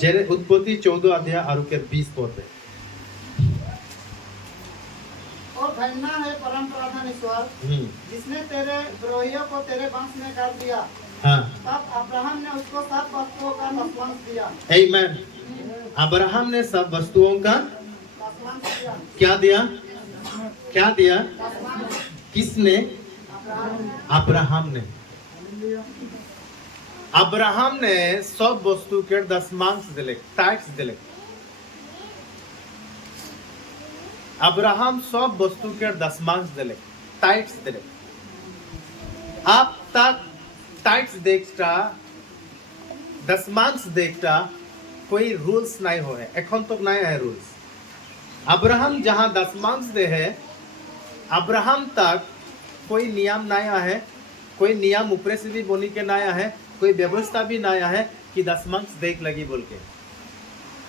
जेरे उत्पत्ति 14 अध्याय और के 20 पद में। और धन्य है परम प्रधान ईश्वर जिसने तेरे द्रोहियों को तेरे वंश में कर दिया। हाँ। तब अब्राहम ने उसको सब वस्तुओं का दसवांश दिया। आमीन। अब्राहम ने सब वस्तुओं का क्या दिया? क्या दिया? किसने? अब्राहम ने। अब्राहम ने सब वस्तु के दसमांश दिले, टैक्स दिले। अब्राहम सब वस्तु के दसमांश दिले, टैक्स दिले। आप तक टैक्स देखता, दसमांश देखता कोई रूल्स नहीं हो है, एखन तक नहीं है रूल्स। अब्राहम जहां दसमांश दे है, अब्राहम तक कोई नियम नहीं आया है, कोई नियम ऊपर से भी बोनी के नहीं आया है, कोई व्यवस्था भी नहीं आया है कि दसमांश देख लगी बोल के।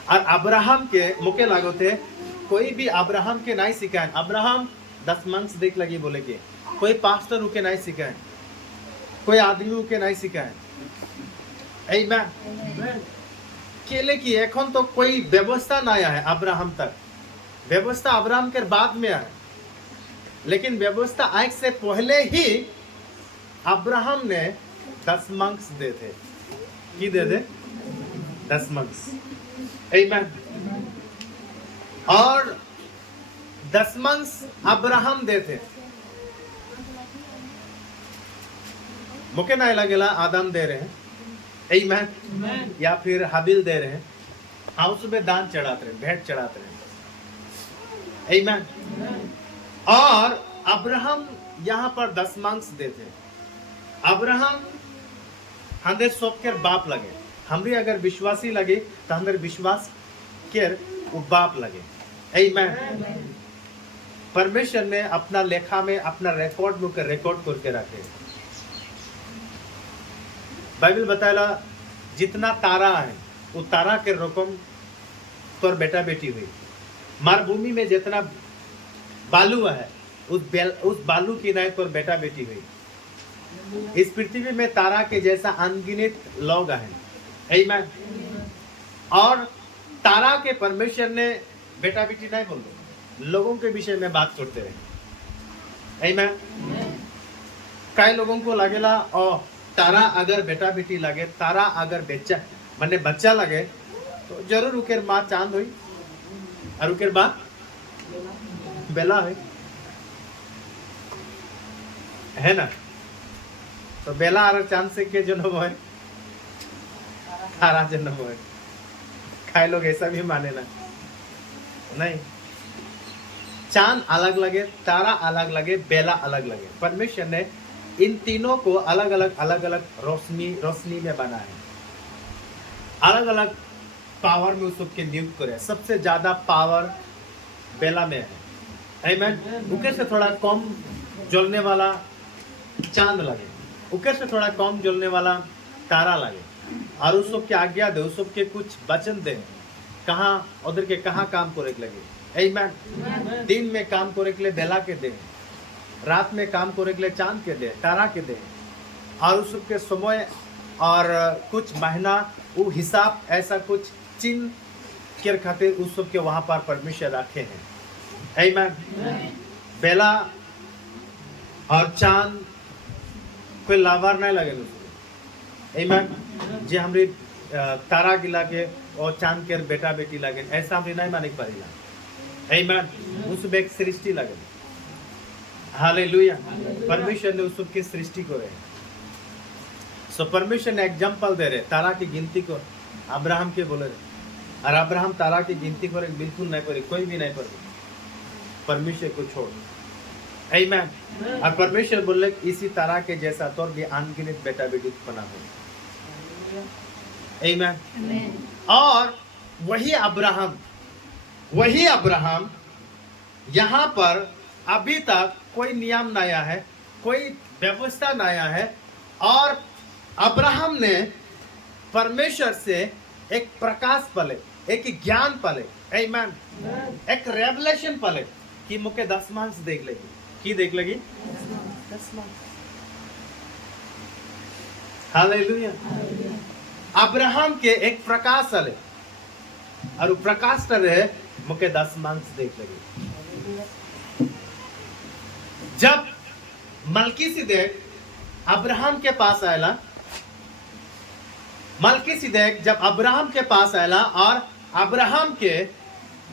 और अब्राहम के मुके लागो थे, कोई भी अब्राहम के नहीं सिखाए अब्राहम दसमांश देख लगी बोले के। कोई पास्टर के नहीं सिखाए, कोई आदमी के नहीं सिखाए। आमीन। केले की एखन तो कोई व्यवस्था नहीं आया है अब्राहम तक। व्यवस्था अब्राहम के बाद में आया, लेकिन व्यवस्था आए से पहले ही अब्राहम ने दसमांश दे थे। की दे थे? दसमांश। आमीन। और दसमांश अब्राहम दे थे। मुके नहीं लगेला आदम दे रहे हैं, आमीन, या फिर हाबिल दे रहे हैं, हाउस में दान चढ़ाते रहे, भेंट चढ़ाते रहे। आमीन। और अब्राहम यहाँ पर दसमांश देते। अब्राहम हमारे सबके बाप लगे। हमरी अगर विश्वासी लगे तो हमारे विश्वास के वो बाप लगे। आमीन। परमेश्वर ने अपना लेखा में अपना रिकॉर्ड बुक रिकॉर्ड करके रखे। बाइबल बताया जितना तारा है वो तारा के रकम तोर बेटा बेटी हुई। मरुभूमि में जितना बालू है उस बालू की नहीं तोर बेटा बेटी हुई। इस पृथ्वी में तारा के जैसा अनगिनत लोग हैं। आमीन। और तारा के परमेश्वर ने बेटा बेटी नहीं बोल दो, लोगों के विषय में बात करते रहे। आमीन। कई लोगों को लगेला ओ तारा अगर बेटा बेटी लगे, तारा अगर बच्चा मने बच्चा लगे तो जरूर उकेर माँ चांद हुई और उकेर बा बेला है ना। तो बेला और चांद से के जन्म है, तारा जन्म है। खाए लोग ऐसा भी माने ना, नहीं। चांद अलग लगे, तारा अलग लगे, बेला अलग लगे। परमेश्वर ने इन तीनों को अलग अलग रोशनी में बना है। अलग अलग पावर में उसके नियुक्त करे। सबसे ज्यादा पावर बेला में है। आमीन। उके से थोड़ा कम जलने वाला चांद लगे, उके से थोड़ा कम जलने वाला तारा लगे। और उस सब की आज्ञा दे, उस सब के कुछ वचन दे, कहाँ उधर के कहाँ काम करे लगे। आमीन। दिन में काम करे के लिए बेला के दे, रात में काम करे के लिए चांद के दे, तारा के दे। और उस सब के समय और कुछ महीना वो हिसाब ऐसा कुछ चिन्ह के खातिर उस सब के वहां पर परमेश्वर रखे हैं। आमीन। बेला और चांद कोई लाभार नहीं लगे उसको। आमीन। जे हमरी तारा गिला के और चांद के बेटा बेटी लगे ऐसा हमरी नहीं माने पड़ेगा। आमीन। उस एक सृष्टि लगे। हालेलुया। परमेश्वर ने उस सब की सृष्टि को रहे। सो परमेश्वर ने एग्जाम्पल दे रहे तारा की गिनती को अब्राहम के बोले रहे। और अब्राहम तारा की गिनती करे बिल्कुल नहीं करे, कोई भी नहीं करे परमेश्वर को छोड़। आमीन। और परमेश्वर बोले इसी तारा के जैसा तोर भी अनगिनत बेटा बेटी बना हो। आमीन। और वही अब्राहम यहाँ पर अभी तक कोई नियम नहीं आया है, कोई व्यवस्था नहीं आया है। और अब्राहम ने परमेश्वर से एक प्रकाश पले, एक ज्ञान पले। आमीन। एक रेवलेशन पले कि मुके दसमांश देख लेगी। की देख लगी? दसमांश। हालेलुया। अब्राहम के एक प्रकाश आले और प्रकाश कर रहे मुके 10 मांस देख लगे। जब मलकीसिदेक अब्राहम के पास आयला, मलकीसिदेक जब अब्राहम के पास आयला और अब्राहम के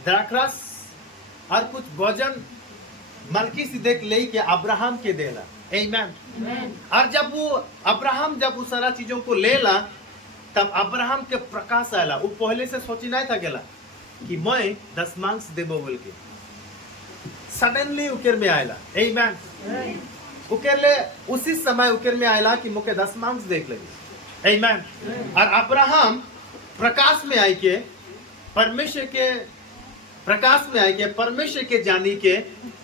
द्राक्षरस और कुछ भोजन मलकीसिदेक ले के अब्राहम के देला। आमीन। और जब वो अब्राहम जब उस सारा चीजों को लेला, तब अब्राहम के प्रकाश आयला। वो पहले से सोची नहीं था गेला कि मैं 10 मांस देबो बोल के। सडनली उकेर में आयला। आमीन। उकेर ले उसी समय उकेर में आयला कि मुके 10 मांस देख लगी। आमीन। और अब्राहम प्रकाश में आई के परमेश्वर के प्रकाश में आई के परमेश्वर के जानी के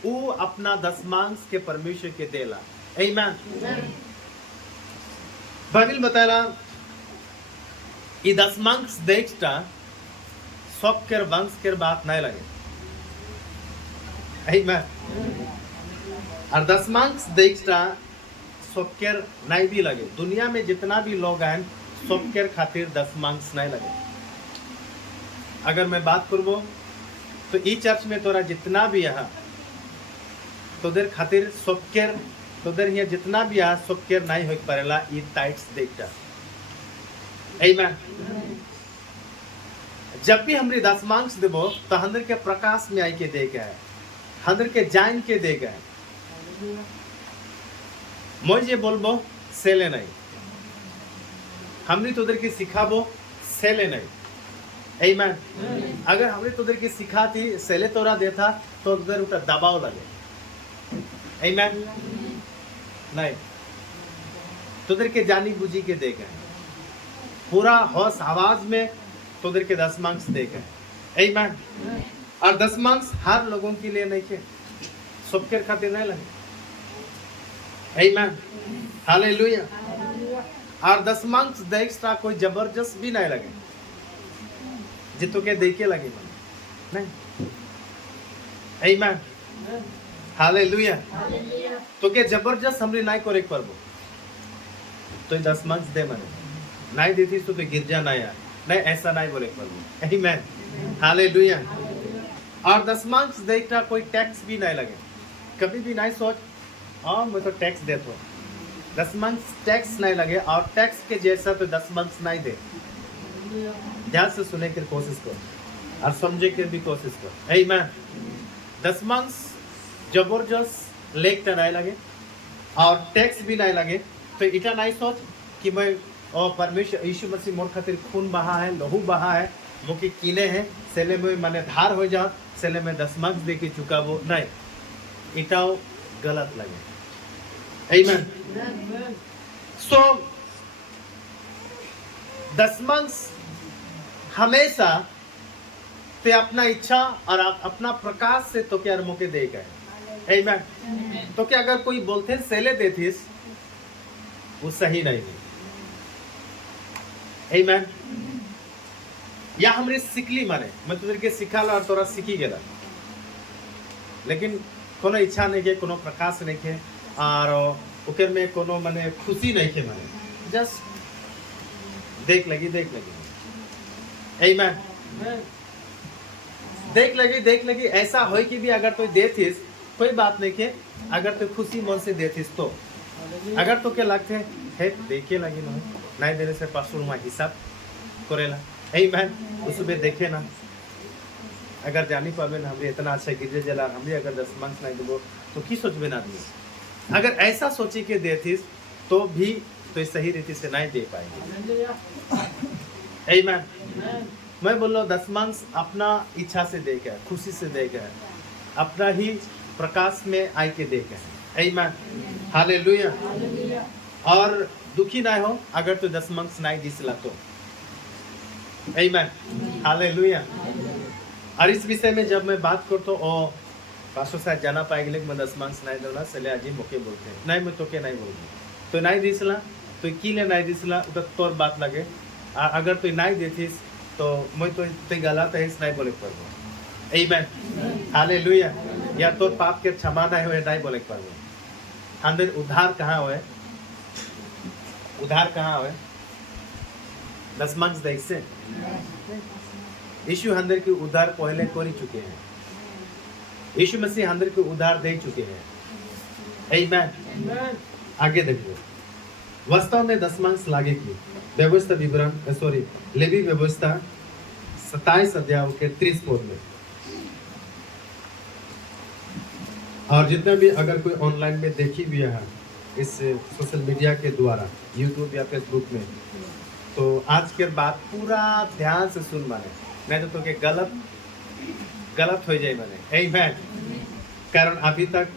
वो अपना 10 मांस के परमेश्वर के देला। आमीन। बाइबल बताला ये 10 मांस देखता सब केर वंश केर बात नहीं लगे। आमीन। और 10 मांस देखता सब केर नहीं भी लगे। दुनिया में जितना भी लोग हैं सब केर खातिर 10 मांस नहीं लगे। अगर मैं बात करूँ तो ई चर्च में तोरा जितना भी है तोदेर खातिर सब केर तोदेर यहाँ जितना भी है सब केर नहीं हो पारेला ई टाइट्स देखता। आमीन। जब भी हमरे 10 मांस देबो तो हंदर के प्रकाश में आई के देगा है, हंदर के जान के देगा है। मैं जे बोलबो सेले नहीं, हमने तोदेर के सिखाबो सेले नहीं। आमीन। अगर हमने तोदेर के सिखाती सेले तोरा देता तो तोदेर उटा दबाव लगे। आमीन। नहीं, तोदेर के जानी बुझी के देगा है, पूरा होश आवाज में तोदेर के 10 मांस देगा है। आमीन। और 10 मांस हर लोगों के लिए नहीं के, सबके खातिर नहीं लगे। आमीन। हालेलुया। और 10 मांस देखता कोई जबरदस्त भी नहीं लगे जितो के देखे लगे मन नहीं। आमीन। हालेलुया। तो के जबरदस्त हमरे नहीं करे करबो तो 10 मांस दे मने नहीं देती तो गिरजा नहीं आ नहीं, ऐसा नहीं बोले करबो। आमीन। हालेलुया। और 10 मांस देखता कोई टैक्स भी नहीं लगे। कभी भी नहीं सोच हाँ मैं तो टैक्स देता हूँ। 10 मांस टैक्स नहीं लगे और टैक्स के जैसा तो 10 मांस नहीं दे। ध्यान से सुने की कोशिश करो और समझे की भी कोशिश करो। आमीन। 10 मांस जबरदस्त लेक नहीं लगे और टैक्स भी नहीं लगे तो इतना नहीं सोच कि मैं परमेश्वर यीशु मसीह मोर खातिर खून बहा है, लहू बहा है, मुके कीने हैं सेले में माने धार हो जा सेले में 10 मांस दे के चुका वो नहीं, इटाओ गलत लगे। आमीन। सो 10 मांस हमेशा ते अपना इच्छा और अपना प्रकाश से तो क्या मौके देगा। आमीन। तो क्या अगर कोई बोलते सेले देतीस वो सही नहीं है। आमीन। या हमरे सिकली माने मैं तुझे के सिखाला और तोरा सीखी गेला लेकिन कोनो इच्छा नहीं के, कोनो प्रकाश नहीं के और ओकर में कोनो माने खुशी नहीं के माने जस्ट देख लगी। आमीन। देख लगी ऐसा हो कि भी अगर तो देतीस कोई बात नहीं के, अगर तो खुशी मन से देतीस तो अगर तो क्या लगते है देखे लगी नहीं देने से पासुर वहाँ हिसाब करेला। आमीन। उसमें देखे ना अगर जानी पावे ना हमरे इतना अच्छा गिरजे जला हमरे अगर 10 मांस नहीं देबो तो की सोचबे ना आदमी। अगर ऐसा सोची के देतीस तो भी तो सही रीति से नहीं दे पाएंगे। आमीन। मैं बोल रहा हूँ 10 मांस अपना इच्छा से देगा, खुशी से देगा, अपना ही प्रकाश में आई के देगा। आमीन। हालेलुया। और दुखी ना हो अगर तो 10 मांस नहीं दिसला तो। आमीन। हालेलुया। और इस विषय में जब मैं बात करता हूँ पासो शायद जाना पाएगी लेकिन मैं 10 मांस नहीं दूंगा चले आज ही मौके बोलते हैं नहीं मैं तो के नहीं बोलूँगी तो नहीं दिसला तो की ले नहीं दिसला तो तोर बात लगे अगर तो नहीं देतीस तो मैं तो गलत है नहीं बोले पारबो। आमीन। हालेलुया। या तोर पाप के क्षमा नहीं हुए नहीं बोले पारबो। अंदर उद्धार कहाँ हुए, उद्धार कहाँ हुए 10 मांस देख से। यीशु हंदर के उद्धार पहले कर चुके हैं। यीशु मसीह हंदर के उद्धार दे चुके हैं। आमीन। आगे देखिए, वास्तव में दशमांश लागे की व्यवस्था विवरण लेवी व्यवस्था 27 अध्याय के 30 पद में। और जितना भी अगर कोई ऑनलाइन में देखी भी है इस सोशल मीडिया के द्वारा, यूट्यूब या फेसबुक में, तो आज के बाद पूरा ध्यान से सुन माने, नहीं तो के गलत हो जाए माने। आमीन। कारण अभी तक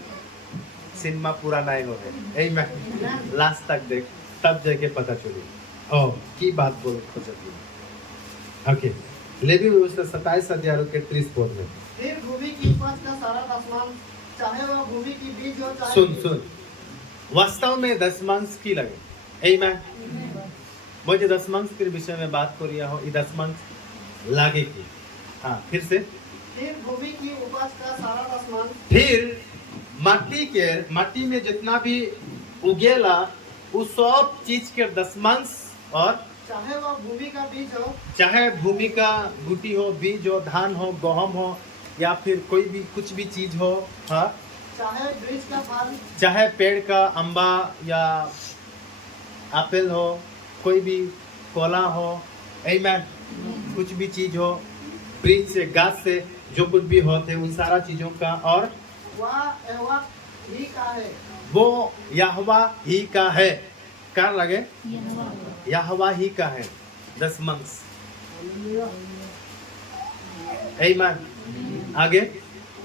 सिनेमा पूरा नहीं हो रहे। आमीन। लास्ट तक देख, तब जाके पता चली ओ की बात बोल खोजती। ओके, लेवी व्यवस्था 27 अध्याय के 30 पद में। फिर भूमि की उपज का सारा दशमांश, चाहे वह भूमि की बीज हो चाहे सुन वास्तव में दशमांश की लगे। आमीन। मुझे दशमांश के विषय में बात कर रहा हो, ये दशमांश लागे की। हाँ, फिर से। फिर भूमि की उपज का सारा दशमांश, फिर माटी में जितना भी उगेला उस सब चीज के दशमांश, और चाहे वह भूमि का बीज हो, चाहे भूमि का बूटी हो, बीज हो, धान हो, गेहूं हो, या फिर कोई भी कुछ भी चीज हो। हाँ, चाहे वृक्ष का फल, चाहे पेड़ का अम्बा या एप्पल हो, कोई भी कोला हो। आमीन। कुछ भी चीज हो, वृक्ष से, गाछ से जो कुछ भी होते उन सारा चीजों का, और वह यहोवा ही का है, वो यहोवा ही का है। क्या लगे? यहोवा ही का है दशमांश। आमीन। आगे,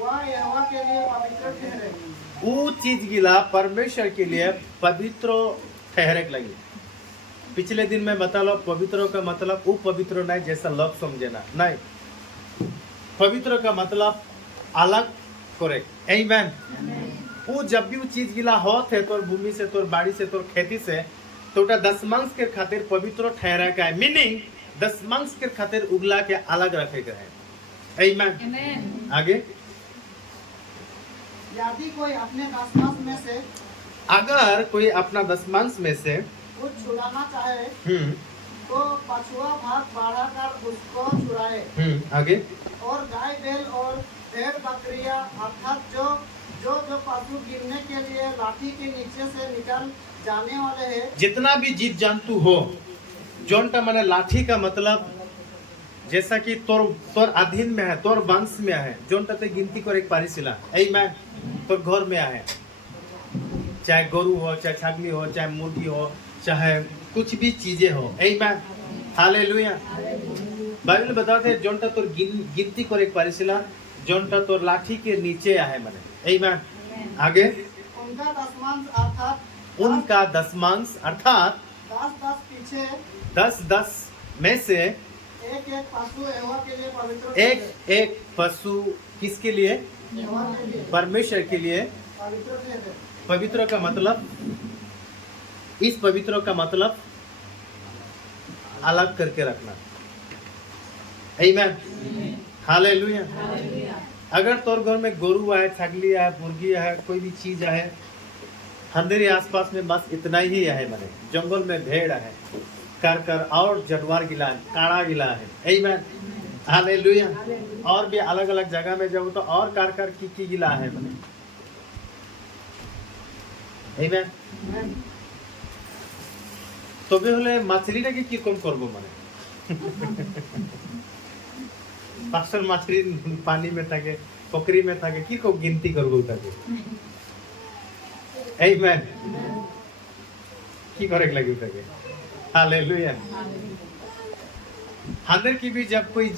वह यहोवा के लिए पवित्र ठहरे, वो चीज गिला परमेश्वर के लिए पवित्र ठहरे लगी। पिछले दिन में बता लो, पवित्र का मतलब वो पवित्र नहीं जैसा लोग समझेना, नहीं। पवित्र का मतलब अलग करे। आमीन। वो जब भी वो चीज गिला होत है तोर भूमि से, तोर बाड़ी से, तोर खेती से, तो दशमांश के खातिर पवित्र ठहरा का है। मीनिंग दशमांश के खातिर उगला के अलग रखे का है। आमीन। आगे, यदि कोई अपने दशमांश में से, अगर कोई अपना दशमांश में से कुछ छुड़ाना चाहे, तो पांचवा भाग बढ़ाकर उसको छुड़ाए। आगे, और गाय बैल और भेड़ बकरियां अर्थात जो पशु गिनने के लिए लाठी के नीचे से निकल जाने वाले हैं, जितना भी जीव जंतु हो, जोनटा मैंने लाठी का मतलब जैसा कि तोर अधीन में है, तोर वंश में है, जोनटा ते गिनती कर एक पारिसिला। आमीन। तोर घर में है, चाहे गोरू हो, चाहे छागली हो, चाहे मुर्गी हो, चाहे कुछ भी चीजें हो। आमीन। हालेलुया। बाइबल बताते हैं जोनटा तोर गिनती कर एक पारिसिला, जोनटा तोर लाठी के नीचे है माने। आमीन। आगे, उनका दशमांश अर्थात 10 पीछे 10 में से एक पशु यहोवा के लिए पवित्र, एक पशु किसके लिए? यहोवा के लिए, परमेश्वर के लिए पवित्र ठहरे। पवित्र का मतलब, इस पवित्र का मतलब अलग करके रखना। आमीन। हालेलुया। अगर तोर घर में गोरू है, छगली है, मुर्गी है, कोई भी चीज है, हंदेरी आसपास में बस इतना ही है माने। जंगल में भेड़ है, कर और जानवर गिला है, काड़ा गिला है। आमीन। हालेलुया। और भी अलग अलग जगह में जाओ तो और कर की गिला है माने। आमीन। তবে হলে মাছলিটাকে কি কম করব মানে পাঁচশোর মাছলি পানি में থাকে पोखरी में থাকে কি को गिनती করব ওটাকে आमीन কি করে লাগে ওটাকে हालेलुया अंदर की भी जब कोई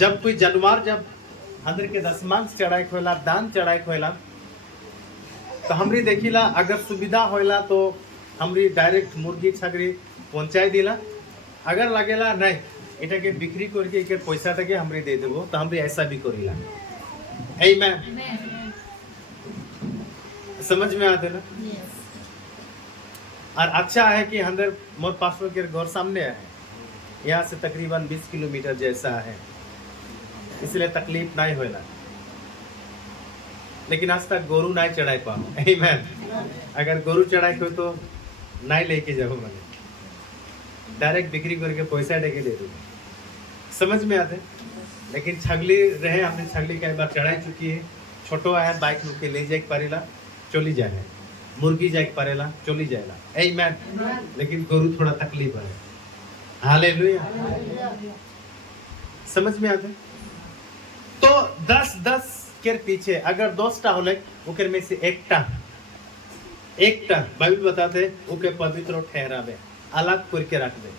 जब कोई जानवर जब अंदर के दशमांश चढ़ाई खोला दान चढ़ाई खोला तो हमरी देखिला अगर सुविधा होला तो हमरी डायरेक्ट मुर्गी छगरी पहुंचाई दिला अगर लगेला नहीं এটা के बिक्री करके एक पैसा तक हमरे दे देबो तो हमरे ऐसा भी करिला आमीन समझ में आते ना और अच्छा है कि अंदर मोर पासपोर्ट के घर सामने है यहाँ से तकरीबन 20 किलोमीटर जैसा है इसलिए तकलीफ नहीं होला लेकिन आज तक गोरू नहीं चढ़ाई पाओ आमीन अगर गोरू चढ़ाई को तो नहीं लेके जाओ मैंने डायरेक्ट बिक्री करके पैसा देके दे दूँ समझ में आते लेकिन छगली रहे हमने छगली कई बार चढ़ाई चुकी है छोटो है बाइक नुके ले जाए परेला चली जाए मुर्गी जाए परेला चली जाएला आमेन लेकिन गरु थोड़ा तकलीफ है हालेलुया समझ में आते तो 10 के पीछे अगर 10टा होले ओकर में से एकटा बाइबल बताते ओके पवित्र ठहरावे अलग करके रख दे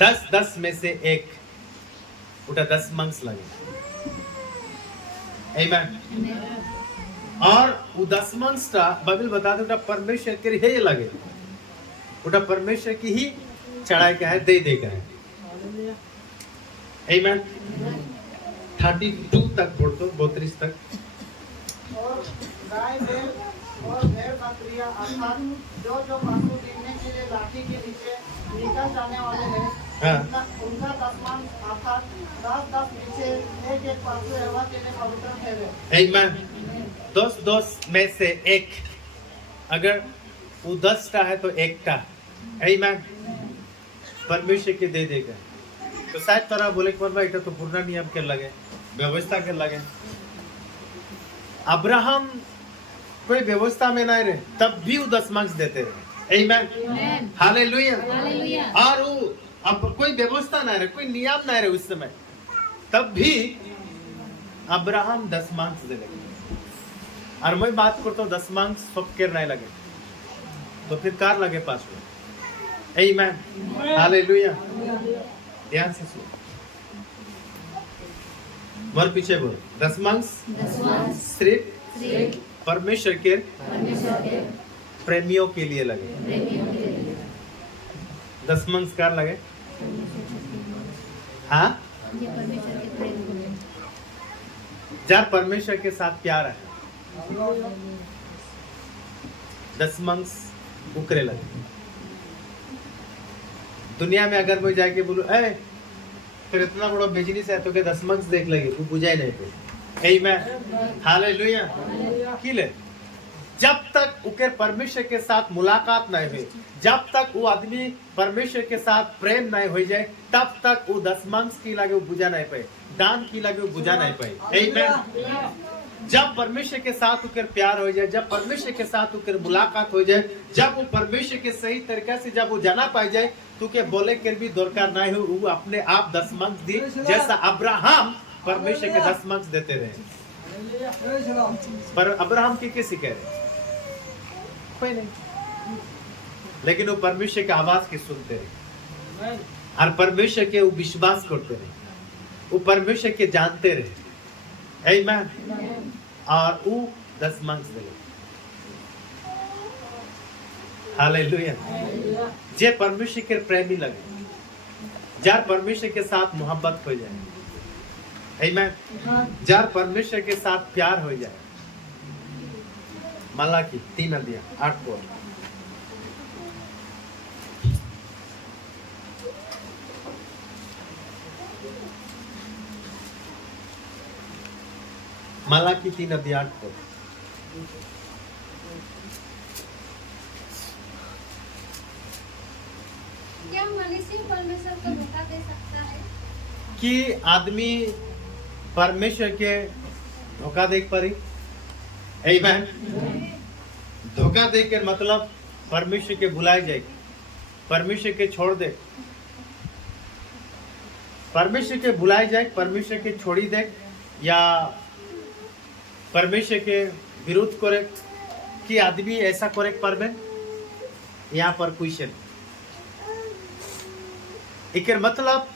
10 में से एक उठा 10 मंक्स लगे आमेन और वो 10 मंक्स टा बाइबल बताते उठा परमेश्वर के ही लगे उठा परमेश्वर की ही चढ़ाई का है दे का है आमेन 32 तक बोल दो 32 तक और गाय बैल और भेड़ बकरियां अर्थात जो पशु गिनने के लिए लाठी के नीचे निकल जाने वाले हैं हाँ। उनका दसमांश अर्थात 10 नीचे एक पशु यहोवा के लिए पवित्र ठहरे आमेन 10 में से एक अगर वो 10टा है तो एकटा आमेन परमेश्वर के दे देगा तो शायद तरह बोले कि भाई এটা तो पूर्ण नियम के लगे व्यवस्था के लगे अब्राहम कोई व्यवस्था में नहीं रहे तब भी वो 10 मार्क्स देते रहे आमेन हालेलुया और वो अब कोई व्यवस्था नहीं रहे कोई नियम नहीं रहे उस समय तब भी अब्राहम 10 मार्क्स दे लगे और मैं बात करता हूँ 10 मार्क्स सबके नहीं लगे तो फिर कार लगे पास में आमेन हालेलुया ध्यान से सुन मर पीछे बोल 10 मार्क्स सिर्फ परमेश्वर के प्रेमियों के लिए लगे 10 मार्क्स कार लगे हाँ जार परमेश्वर के साथ प्यार है 10 मार्क्स उकरे लगे दुनिया में अगर मैं जाके बोलूं ए फिर इतना बड़ा बिजनेस है तो के 10 मार्क्स देख लगे वो बुझाई नहीं पे आमेन हालेलुया किले जब तक उके परमेश्वर के साथ मुलाकात नहीं हुई जब तक वो आदमी परमेश्वर के साथ प्रेम नहीं हो जाए तब तक वो 10 मार्क्स की लगे वो बुझा नहीं पाए दान की लगे वो बुझा नहीं पाए आमेन जब परमेश्वर के साथ उकर प्यार हो जाए जब परमेश्वर के साथ उकर मुलाकात हो जाए जब वो परमेश्वर के सही तरीके से जब वो जाना पाई जाए तो के बोले कर भी दरकार नहीं हो वो अपने आप 10 मार्क्स दी जैसा अब्राहम परमेश्वर के 10 मार्क्स देते रहे पर अब्राहम की कैसे कह रहे कोई नहीं लेकिन वो परमेश्वर के आवाज की सुनते रहे और परमेश्वर के वो विश्वास करते रहे वो परमेश्वर के जानते रहे आमेन और वो 10 मार्क्स दे हालेलुया जे परमेश्वर के प्रेमी लगे जार परमेश्वर के साथ मोहब्बत हो जाए आमेन जार परमेश्वर के साथ प्यार हो जाए मलाकी 3 अध्याय 8 पद मलाकी 3 अध्याय 8 पद क्या मनुष्य परमेश्वर को धोखा दे सकता है कि आदमी परमेश्वर के धोखा देख पारी आमेन धोखा दे के मतलब परमेश्वर के बुलाए जाए परमेश्वर के छोड़ दे परमेश्वर के बुलाए जाए परमेश्वर के छोड़ी दे या परमेश्वर के विरुद्ध करे कि आदमी ऐसा करे पारबे यहाँ पर क्वेश्चन एक मतलब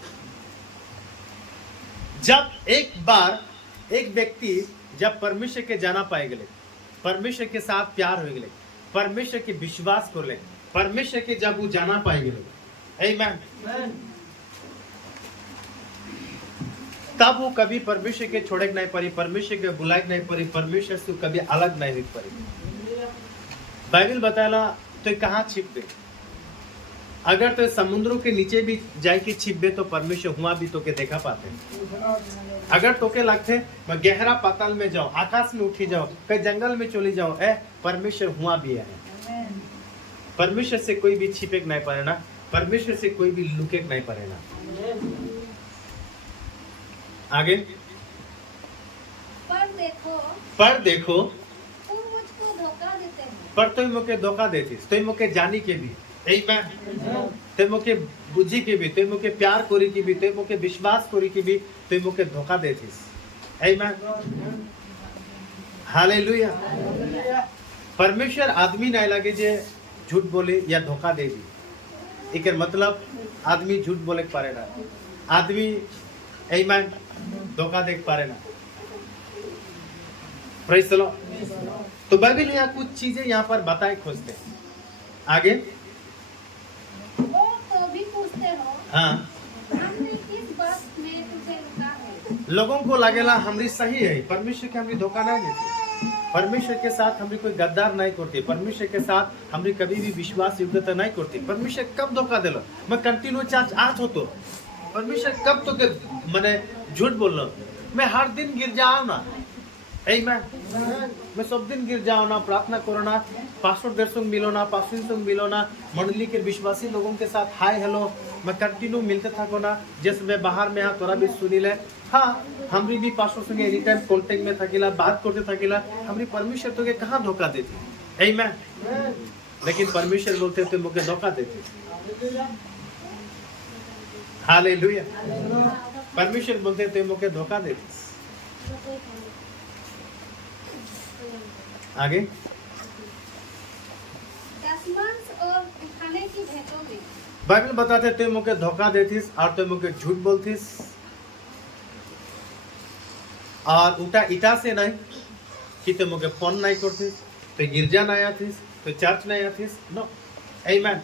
जब एक बार एक व्यक्ति जब परमेश्वर के जाना पाए गए परमेश्वर के साथ प्यार हो गए परमेश्वर के विश्वास कर ले परमेश्वर के जब वो जाना पाए गए आमेन तब वो कभी परमेश्वर के छोड़े नहीं पड़ी परमेश्वर के बुलाए नहीं पड़ी परमेश्वर से कभी अलग नहीं हुई पड़ी बाइबल बताला तो कहाँ छिप गए अगर तो समुद्रों के नीचे भी जाके छिपे तो परमेश्वर हुआ भी तो के देखा पाते अगर तो के लगते मैं गहरा पाताल में जाओ आकाश में उठी जाओ कहीं जंगल में चली जाओ परमेश्वर हुआ भी है परमेश्वर से कोई भी छिपे नहीं पड़ेना परमेश्वर से कोई भी लुके नहीं पड़ेना आगे, पर देखो पर देखो तुम मुझको धोखा देते हैं। पर तुम मुके धोखा देतीस, तुम मुके जानी के भी, आमेन, तुम मुके बुझी के भी, तुम मुके प्यार करी के भी, तुम मुके विश्वास करी के भी, तुम मुके धोखा देतीस, आमेन, हालेलुया। परमेश्वर आदमी नहीं लगे जे झूठ बोले या धोखा दे दी। एक मतलब आदमी झूठ बोले पारे ना, आदमी आमेन धोखा देख पारे ना। Praise the Lord. तो बाइबल यहाँ कुछ चीजें यहाँ पर बताए खोजते हैं। आगे, और तो भी पूछते हो, हाँ, हमने किस बात में तुझे रुका है? लोगों को लगेला हमरी सही है, परमेश्वर के हमरी धोखा नहीं देती, परमेश्वर के साथ हमरी कोई गद्दार नहीं करती, परमेश्वर के साथ हमरी कभी भी विश्वास योग्यता नहीं करती। परमेश्वर कब धोखा दिलो, मैं कंटिन्यू चार्ज आज हो तो परमेश्वर कब तो के मैंने झूठ बोल रहा हूँ, मैं हर दिन गिर जाऊँ ना, मैं सब दिन गिर जाओ ना, प्रार्थना करो ना, पास्टर देर संग मिलो ना, पास्टर संग मिलो ना, मंडली के विश्वासी लोगों के साथ हाय हेलो मैं कंटिन्यू मिलते थको ना, जैसे मैं बाहर में हाँ तोरा भी सुनी ले, हाँ हमरी भी पास्टर संग एनी टाइम कॉन्टेक्ट में थकीला, बात करते थकीला, हमरी परमेश्वर तो के कहाँ धोखा देती, आमेन। लेकिन परमेश्वर बोलते थे मुझे धोखा देती, हालेलुया। परमेश्वर बोलते थे मुझे धोखा देती। आगे, दशमांश और उठाने की भेंटों में बाइबल बताते थे मुझे धोखा देतीस और तो मुझे झूठ बोलतीस, और उठा इटा से नहीं कि तो मुझे फोन नहीं करतीस, तो गिरजा नहीं आतीस, तो चर्च नहीं आतीस, नो, आमेन।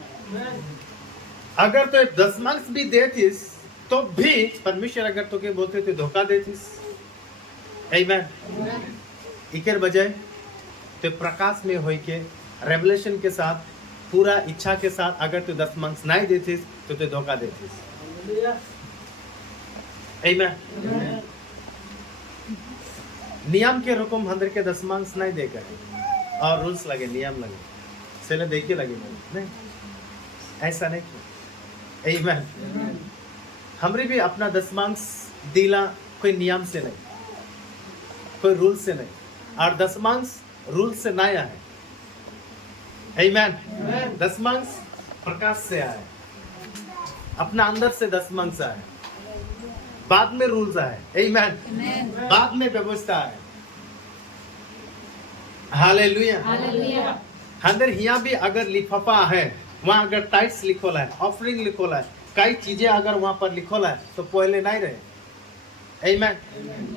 अगर तो दशमांश भी देतीस तो भी परमेश्वर अगर तो के बोलते थे धोखा देतीस, आमेन। इकर बजाय तो प्रकाश में होई के रेवलेशन के साथ पूरा इच्छा के साथ अगर तू दशमांश नहीं देतीस तो तू धोखा देतीस, आमेन। नियम के हुक्म हंदर के दशमांश नहीं देकर और रूल्स लगे, नियम लगे, सेले देखे लगे नहीं, ऐसा नहीं किया, आमेन। हमरे भी अपना दशमांश दिला कोई नियम से नहीं, कोई रूल से नहीं, और दशमांश रूल से नहीं आए, आमेन। दशमांश प्रकाश से आए, अपना अंदर से दशमांश आए, बाद में रूल्स आए, आमेन, बाद में व्यवस्था आए, हालेलुया। अंदर यहाँ भी अगर लिफाफा है, वहाँ अगर टाइट्स लिखोला है, ऑफरिंग लिखोला है, कई चीजें अगर वहाँ पर लिखोला है तो पहले नहीं रहे, आमेन,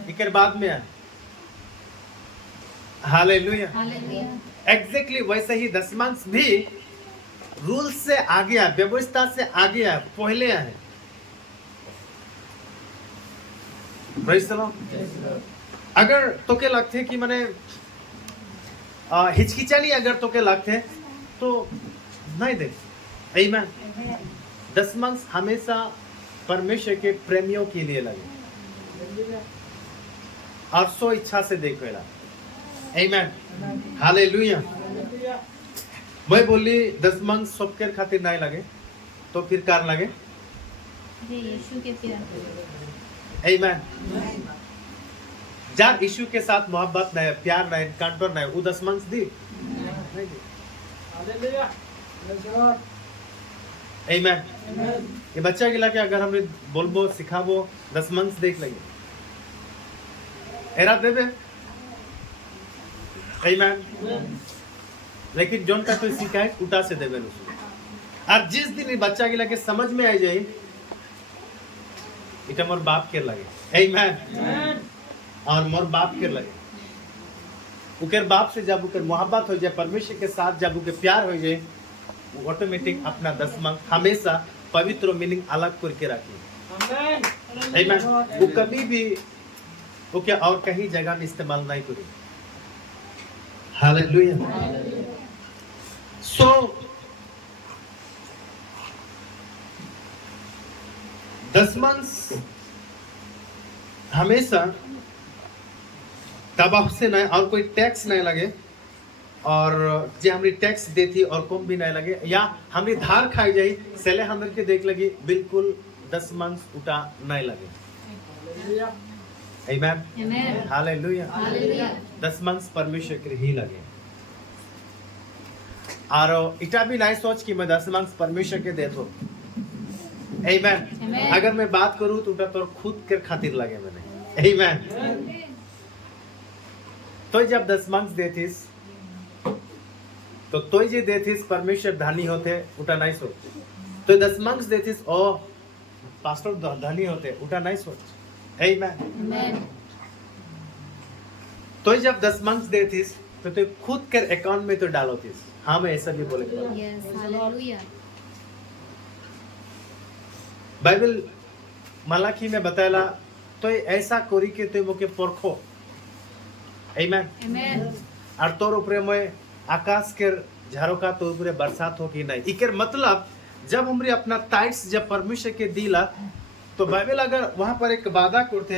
इकर बाद में आए, हालेलुया। एग्जैक्टली वैसे ही दशमांश भी रूल से आगे है, व्यवस्था से आगे है, पहले है, प्रेज़ द लॉर्ड। अगर तो के लगते कि मैंने हिचकिचानी अगर तो के लगते तो नहीं दे, आमेन। दशमांश हमेशा परमेश्वर के प्रेमियों के लिए लगे और सो इच्छा से देखेला, आमेन, हालेलुया। मैं बोली दशमांश सबके खातिर नहीं लगे तो फिर कार लगे, यीशु के प्यार, आमेन। जार यीशु के साथ मोहब्बत नहीं, प्यार नहीं, एनकाउंटर नहीं, वो दशमांश दी नहीं दी, आमेन। ये बच्चा गिला के अगर हमें बोलबो सिखाबो दशमांश देख लेंगे, एरा देवे, आमेन। लेकिन जोन का तो शिकायत उठा से देवे उसको, और जिस दिन ये बच्चा गिला के समझ में आ जाए इटा मोर बाप के लगे, आमेन, और मोर बाप के लगे, उकर बाप से जब उकर मोहब्बत हो जाए, परमेश्वर के साथ जब उके प्यार हो जाए, वो ऑटोमेटिक अपना दशमांश हमेशा पवित्र मीनिंग अलग करके रखिए, आमेन। वो कभी भी वो क्या और कहीं जगह में इस्तेमाल नहीं करें, हालेलुया। सो दशमांश हमेशा तबाह से नहीं, और कोई टैक्स नहीं लगे, और जो हमारी टैक्स देती और कम भी नहीं लगे, या हमारी धार खाई जाए सेले हमर के देख लगी बिल्कुल दशमांश उठा नहीं लगे। हालेलुया। आमेन, Amen. हालेलुया। Hallelujah. दशमांश परमेश्वर के ही लगे। और इटा भी नहीं सोच कि मैं दशमांश परमेश्वर के दे दो। आमेन। Amen. अगर मैं बात करूं तो उटा तो खुद के खातिर लगे मैंने। आमेन। तो जब दशमांश देतीस तो जे देतीस परमेश्वर धनी होते उटा नहीं सोच। तो दशमांश देतीस ओ पास्टर धनी होते उटा नहीं सोच। आमेन। Amen. तो जब दशमांश देतीस तो खुद के अकाउंट में तो डालोतीस। हाँ, मैं ऐसा भी बोले। Yes. Hallelujah. बाइबल मलाकी में बताया तो ऐसा कोरी के तो मुके परखो। आमेन। Amen. और तोर ऊपर में आकाश के झरोका तो ऊपर बरसात हो कि नहीं। इकर मतलब जब हमरे अपना टाइट्स जब परमेश्वर के दिला तो बाइबल अगर वहां पर एक वादा करते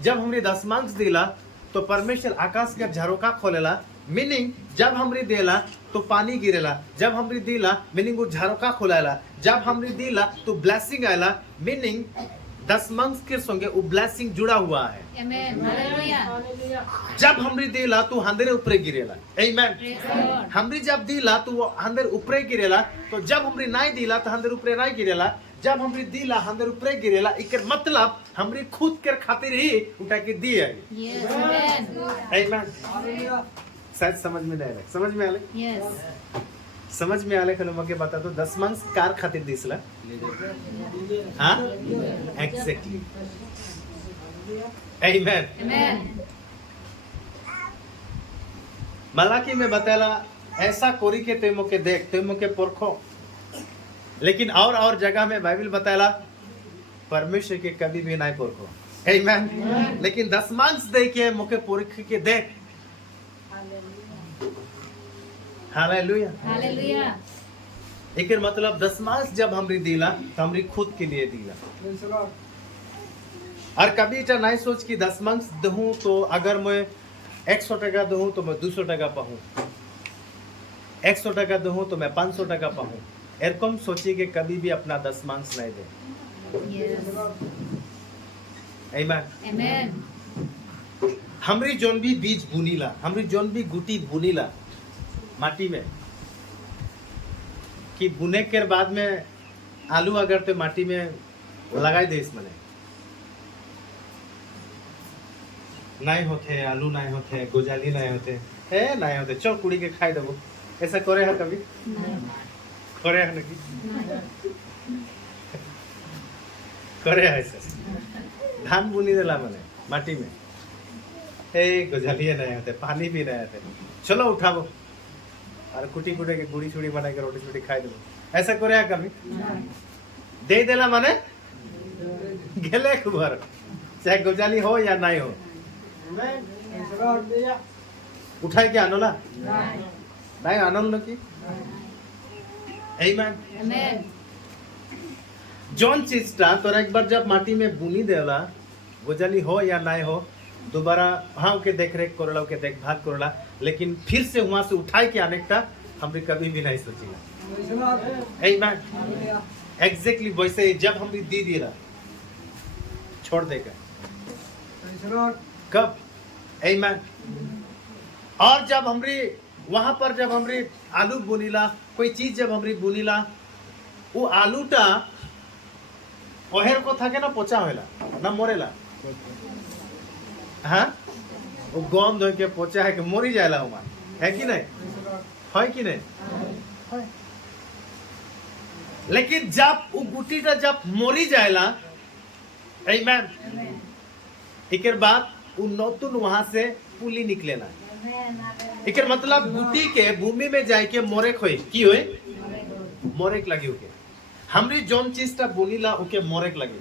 जब हमरे दशमांश दिला तो परमेश्वर आकाश के झरोका खोलेला। मीनिंग जब हमरे देला तो पानी गिरेला, जब हमरे दिला मीनिंग वो झरोका खोलाला, जब हमरे दिला तो ब्लेसिंग आएला। मीनिंग दशमांश के संगे वो ब्लेसिंग जुड़ा हुआ है। Amen. Hallelujah. हालेलुया। जब हमरे दिला तो हंदरे ऊपर गिरेला। आमेन। Praise the Lord. हमरी जब दिला तो वो हंदर ऊपर गिरेला, तो जब हमरी नहीं दिला तो हंदर ऊपर नहीं गिरेला, जब हमरी दिला हंदर ऊपर गिरेला। इकर मतलब हमरी खुद के खातिर ही उठा के दिए। Yes. Amen. आमेन। हालेलुया। शायद समझ में नहीं आले। समझ में आले? Yes. समझ में आले खलो मके बता दो दशमांश कार खातिर दिसला। हाँ, एग्जैक्टली। आमेन। Amen. मलाकी में बताला ऐसा कोरी के ते मुके देख ते मुके परखो। लेकिन और जगह में बाइबल बताला परमेश्वर के कभी भी नहीं परखो। आमेन। लेकिन दशमांश दे के मुके परख के देख। हालेलुया। Hallelujah. एकर मतलब दशमांश जब हमरी दिला तो हमरी खुद के लिए दिला। Praise the Lord. और कभी इटा नहीं सोच कि दशमांश दूं तो अगर मैं 100 टका दूं तो मैं 200 टका पाऊं, 100 टका दूं तो मैं 500 टका पाऊं। एरकम सोचिए कि कभी भी अपना दशमांश नहीं दे। Yes. आमेन। Amen. हमरी जोन भी बीज बुनीला, हमरी जोन भी गुटी बुनीला माटी में कि बुने के बाद में आलू अगर तो माटी में लगाई दे इसमें नहीं होते, आलू नहीं होते, गोजाली नहीं होते, है नहीं होते, चल कुड़ी के खाई देबो। ऐसा करे है कभी? करे है नहीं? करे है ऐसा। धान बुनी देला मैंने माटी में, ए गोजाली नहीं होते, पानी भी नहीं होते, चलो उठाओ और कुटी कुटे के गुड़ी छुड़ी बना के रोटी छुटी खाई देबो। ऐसा करे है कभी? दे देला माने गेले खुबर, चाहे गोजाली हो या नहीं हो। आमेन। Praise the lord. उठाई के आनोला नहीं आनंद की। आमेन। Amen. जौन चीजटा तोरा एक बार जब माटी में बुनी देला गोजाली हो या नहीं हो दोबारा हाँ के देख रेख करोला के देखभाल करोला, लेकिन फिर से वहां से उठाई के आने का हमने कभी भी नहीं सोचेगा। Praise the Lord. Amen. Hallelujah. Exactly वैसे ही जब हमने दी दिला छोड़ देगा प्रेज़ द लॉर्ड। कब? आमेन। और जब हमरी वहां पर जब हमरी आलू बुनीला कोई चीज जब हमरी बुनीला वो आलूटा ओहेर को থাকে না পচা হইলা না মরেলা? हाँ वो गंध हो के पचा है कि मरी जाएला हुआ है कि नहीं? है कि नहीं? लेकिन जब वो गुटीटा जब मरी जाएला आमेन एकर बाद वो नतून वहां से पुली निकलेला। एकर मतलब गुटी के भूमि में जाए के मोरेक होई की होई मोरेक लगी ओके हमरी जोन चीजटा बुनीला ओके मोरेक लगी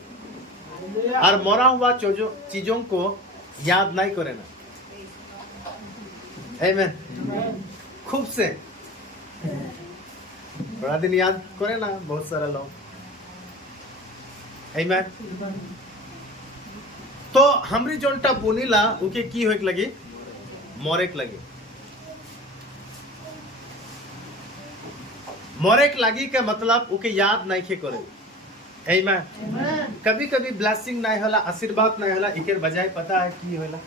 और मरा हुआ चीजों को याद नहीं करे ना। आमेन। खूब से थोड़ा दिन याद करे ना बहुत सारा लोग। आमेन। तो हमरी जोनटा बुनीला ओके की होइक लगी मोरेक लगी। मोरेक लगी का मतलब ओके याद नहीं खे करे आमेन कभी कभी ब्लेसिंग नहीं होला आशीर्वाद नहीं होला इकर बजाय पता है की होला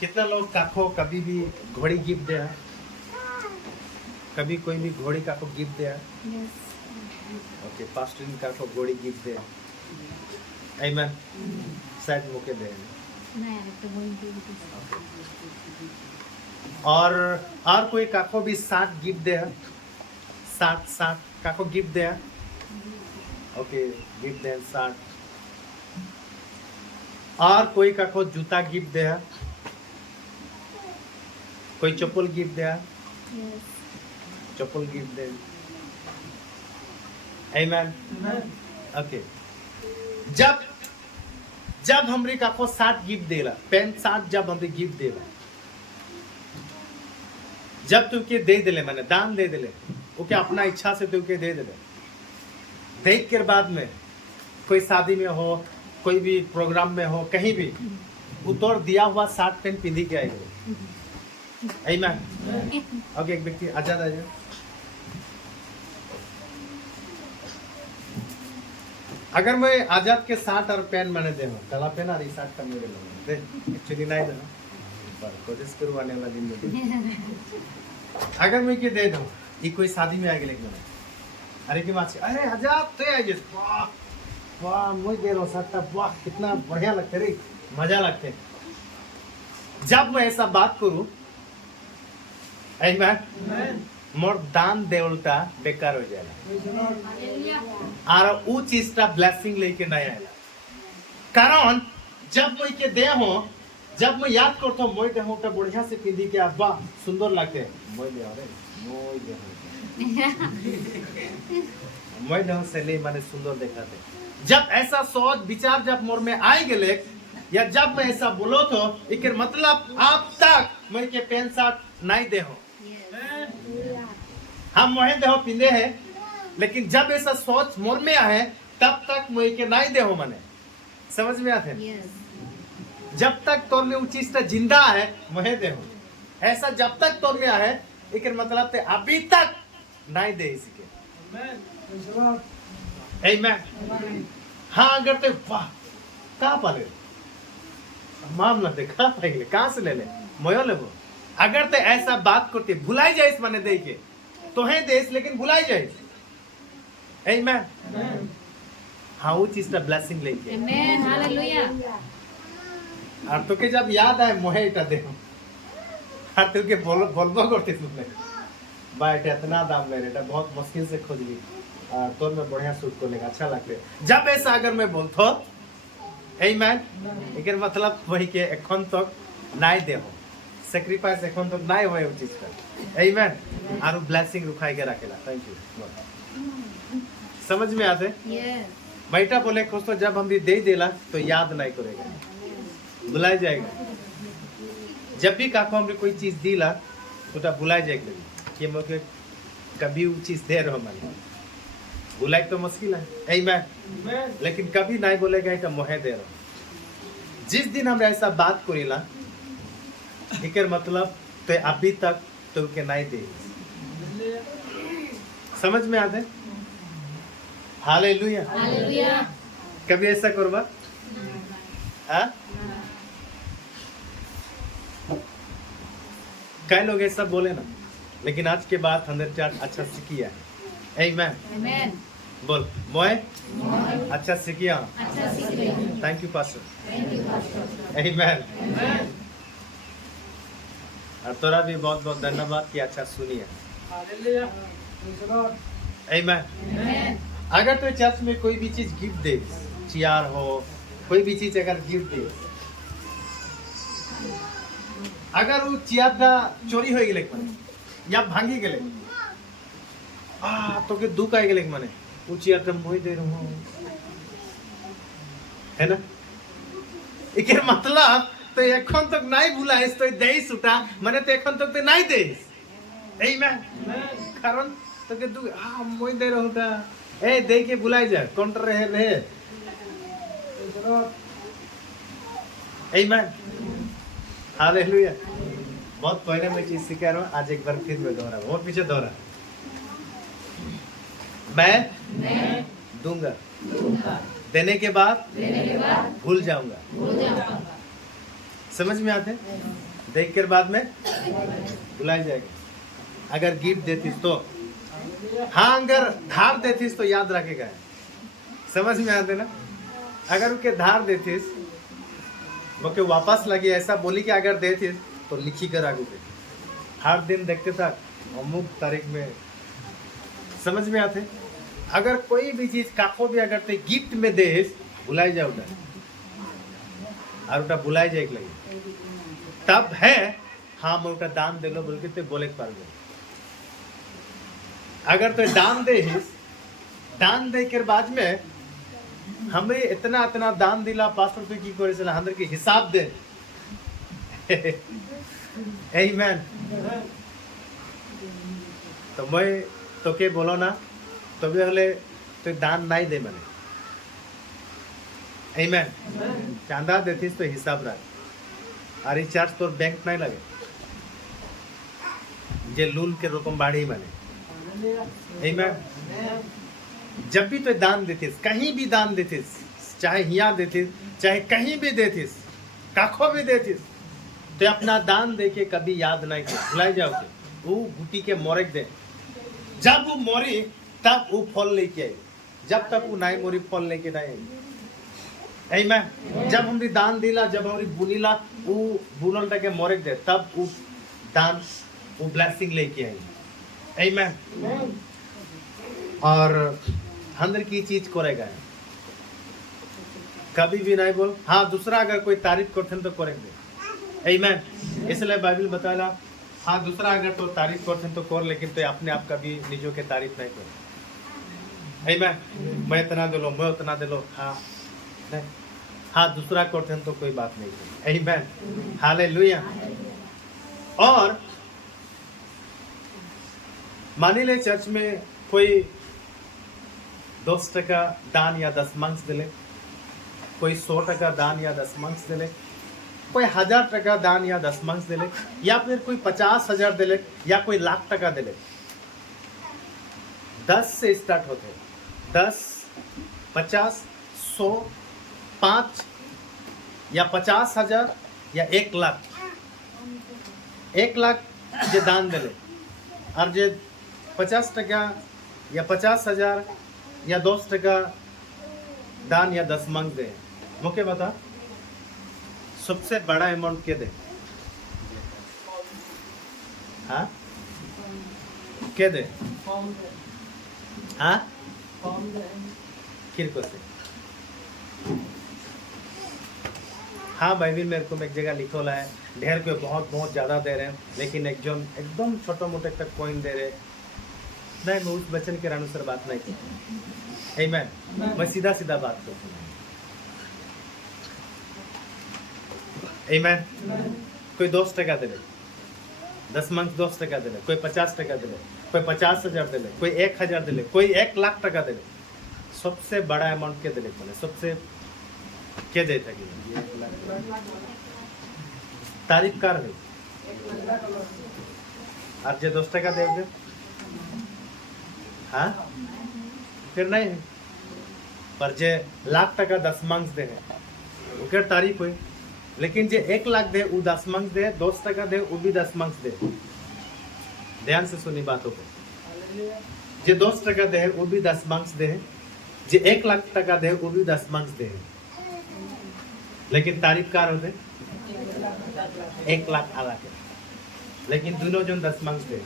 कितना लोग काको कभी भी घोड़ी गिफ्ट दे कभी कोई भी घोड़ी काको गिफ्ट दे ओके पास्टर काको घोड़ी गिफ्ट दे आमेन शायद मौके दे और कोई काको भी 60 गिफ्ट दे 60 काको गिफ्ट दे ओके गिफ्ट दे 60 और कोई काको जूता गिफ्ट दे कोई चप्पल गिफ्ट दे चप्पल गिफ्ट दे आमेन ओके जब हमरे काको 60 गिफ्ट देला पैंट 60 जब हमरे गिफ्ट देला जब तुके दे दिले मैंने दान दे दिले ओके अपना इच्छा से तुके दे दिले देख के बाद में कोई शादी में हो कोई भी प्रोग्राम में हो कहीं भी उतर दिया हुआ 60 पैंट पिंधी के आएगा आमेन ओके एक व्यक्ति आजाद आ जाए अगर मैं आजाद के 60 और पेन मैंने दे काला पेन और 60 का मेरे लोग दे एक्चुअली नहीं देना पर कोशिश करूँ आने वाला दिन में अगर मैं के दे दूँ ये कोई शादी में आ गए लेकिन अरे की बात अरे आजाद तो आ गए वाह वाह मैं दे रहा हूँ 60 वाह कितना बढ़िया लगते रे मजा लगते जब मैं ऐसा बात करूँ आमेन मोर दान देवलता बेकार हो जाएगा और वो चीज का ब्लेसिंग लेके नहीं आएगा कारण जब मैं के दे हो जब मैं याद करता हूँ मैं दे हो तो बढ़िया से पिंधी के अब्बा सुंदर लगते मैं दे अरे मैं दे से ले माने सुंदर दिखाते जब ऐसा सोच विचार जब मोर में आए गेले या जब मैं ऐसा बोलो तो एक मतलब आप तक मैं के पेन शर्ट नहीं दे हो हम वही देहो पिंदे हैं लेकिन जब ऐसा सोच मोर में आए तब तक मैं के नहीं दे हो मने समझ में आते जब तक तोर में वो चीज जिंदा है वही दे हो ऐसा जब तक तोर में आए एक मतलब ते अभी तक नहीं दे इसके आमेन हाँ अगर ते वाह कहाँ पाले मामला दे कहाँ से ले मोयो लेबो अगर ते ऐसा बात करते भुलाई जाए इस माने दे के तो है देश लेकिन भुलाई जाए आमेन हाँ वो चीज का ब्लेसिंग लेके आमेन हालेलुया और तो के जब याद आए मोहे इटा दे और तो के बोलबो करते सुनने बाइट इतना दाम ले रेटा बहुत मुश्किल से खोज ली तो मैं बढ़िया सूट को लेगा अच्छा लगते जब ऐसा अगर मैं बोलतो आमेन एकर मतलब वही के एखन तक नहीं दे हो सैक्रिफाइस एखन तक नहीं होए उस चीज का आमेन और ब्लेसिंग रुखाई के रखेला थैंक यू समझ में आते यस बेटा बोले खुश तो जब हम भी दे देला तो याद नहीं करेगा भुलाई जाएगा जब भी काको हमने कोई चीज दिला तो भुलाई जाएगा कि मुझे कभी वो चीज दे रहो माने भुलाई तो मुश्किल है आमेन लेकिन कभी नहीं बोलेगा कि मोहे दे रहो जिस दिन हम ऐसा बात करेला एकर मतलब तो अभी तक तो के नहीं दे समझ में आते हालेलुया हालेलुया कभी ऐसा करवा हाँ कई लोग ऐसा बोले ना लेकिन आज के बाद 100 अच्छा सीखिया है आमेन आमेन बोल मोए अच्छा सीखिया अच्छा सीख रहे thank you pastor thank you pastor amen और तोरा भी बहुत बहुत धन्यवाद कि अच्छा सुनिए आमेन आमेन अगर तो चर्च में कोई भी चीज गिफ्ट दे चियार हो कोई भी चीज अगर गिफ्ट दे अगर वो चियार था चोरी हो गेले या भांगी गेले तो के दुख आए गेले माने वो चियार तो मोई दे रहा हूं है ना एकर मतलब तो एखन तक नहीं भूला है तो देइस उठा माने तो एखन तक तो नहीं देइस आमेन कारण तो के दुख मोई दे रहा हूं ए दे के बुलाई जा काउंटर रहे आमेन हालेलुया बहुत पहले मैं चीज सिखा रहा हूँ आज एक बार फिर मैं दोहरा बहुत पीछे दोहरा मैं दूंगा, देने के बाद भूल जाऊंगा। समझ में आते? देख कर बाद में भुलाई जाएगा। अगर गिफ्ट देतीस तो हाँ, अगर धार देतीस तो याद रखेगा। समझ में आते ना? अगर उनके धार देतीस वो के वापस लगी ऐसा बोली कि अगर देतीस तो लिखी कर आगू पे हर दिन देखते था अमुक तारीख में। समझ में आते? अगर कोई भी चीज काको भी अगर ते गिफ्ट में देस भुलाई जाओ और उटा भुलाई जाए लगे तब है हाँ मैं उटा दान दे लो बोल के ते बोले पार गए। अगर तो दान दे दान दे के बाद में हमें इतना इतना दान दिला 5 रुपए की करे चला अंदर के हिसाब दे। आमीन। तो मैं तो के बोलो ना तो भी हले तो दान नहीं दे मैंने। आमीन। चांदा देतीस तो हिसाब रख और रिचार्ज तो बैंक नहीं लगे जे लूल के रकम बाढ़ी मैंने। आमीन। जब भी तो दान देतीस कहीं भी दान देतीस चाहे यहाँ देतीस चाहे कहीं भी देतीस काखो भी देतीस तो अपना दान दे के कभी याद नहीं कर भुलाई जाओगे। वो गुटी के मोरक दे जब वो मोरी तब वो फल लेके आई। जब तक वो नहीं मोरी फल लेके नहीं आई। आमीन। जब हमरी दान दिला जब हमरी बुनीला वो बुनल के मोरक दे तब वो दान वो ब्लेसिंग लेके आई। आमीन। और अंदर की चीज करेगा कभी भी नहीं बोल हाँ दूसरा अगर कोई तारीफ करते तो करेंगे। आमीन। इसलिए बाइबल बताला हाँ दूसरा अगर तो तारीफ करते तो कर लेकिन तो अपने आप कभी निजों के तारीफ नहीं कर। आमीन। मैं इतना दे लो मैं उतना दे लो हाँ नहीं हाँ दूसरा करते तो कोई बात नहीं। आमीन। हालेलुया। और मान ले चर्च में कोई 10 टका दान या दशमांश दिले, कोई 100 टका दान या दशमांश दिले, कोई 1000 टका दान या दशमांश दिले या फिर कोई 50,000 दिले या कोई लाख टका दिले। 10 से स्टार्ट होते हैं 10, 50, 100, 5 या 50,000 या 1 लाख। 1 लाख जे दान दिले और जे 50 टका या 50,000 या 10 टका दान या दशमांश दे मुझे बता सबसे बड़ा अमाउंट के दे हाँ के दे हाँ किरको से हाँ बाइबिल मेरे को एक जगह लिखोला है ढेर के बहुत बहुत ज़्यादा दे रहे हैं लेकिन एकदम छोटे मोटे तक कॉइन दे रहे नहीं। मैं उस वचन के अनुसार बात नहीं की। आमीन। मैं सीधा सीधा बात करता हूँ। आमीन। कोई 10 टका दे दशमांश 10 टका दे कोई 50 टका दे कोई 50,000 दे कोई 1,000 दे कोई 1 लाख टका दे सबसे बड़ा अमाउंट के दे सबसे के दे तारीफ कर दे और जे 10 टका दे हाँ फिर नहीं है पर जे लाख टका दशमांश दे उनके तारीफ हुई लेकिन जे 1 लाख दे वो दशमांश दे 10 टका दे वो भी दशमांश दे। ध्यान से सुनी बातों को। जे 10 टका दे वो भी दशमांश दे जे 1 लाख टका दे वो भी दशमांश दे लेकिन तारीफ कार होते 1 लाख अलग है लेकिन दोनों जन दशमांश दे।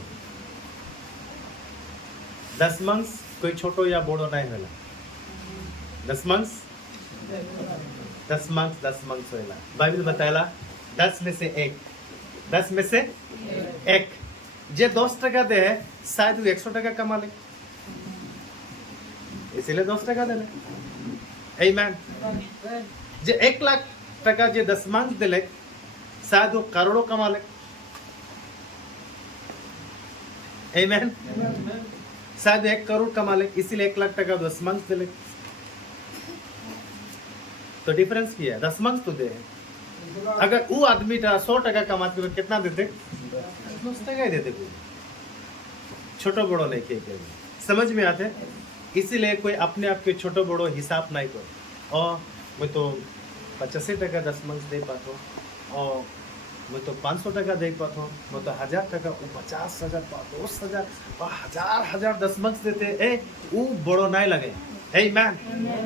दशमांश कोई छोटो या बड़ो नहीं होला दशमांश दशमांश होला। बाइबल बताएला 10 में से 1 10 में से 1 जे 10 टका दे शायद वो 100 टका कमा ले इसीलिए 10 टका दे ले। आमीन। जे 1 लाख टका जे दशमांश दिले शायद वो करोड़ों कमा ले। आमीन। शायद 1 करोड़ कमा ले इसीलिए 1 लाख टका दशमांश दिले। तो डिफरेंस क्या है? दशमांश तो दे अगर वो आदमी 100 टका कमाते हुए कितना देते 10 टका ही देते छोटो बड़ो नहीं किए समझ में आते। इसीलिए कोई अपने आप के छोटो बड़ो हिसाब नहीं करो और मैं तो 85 टका दशमांश दे पाता हूँ और मैं तो 500 टका दे पाता हूँ, मैं तो 1000 टका, वो 50,000 10,000 हजार दशमांश देते ए वो बड़ो नहीं लगे। ए मैन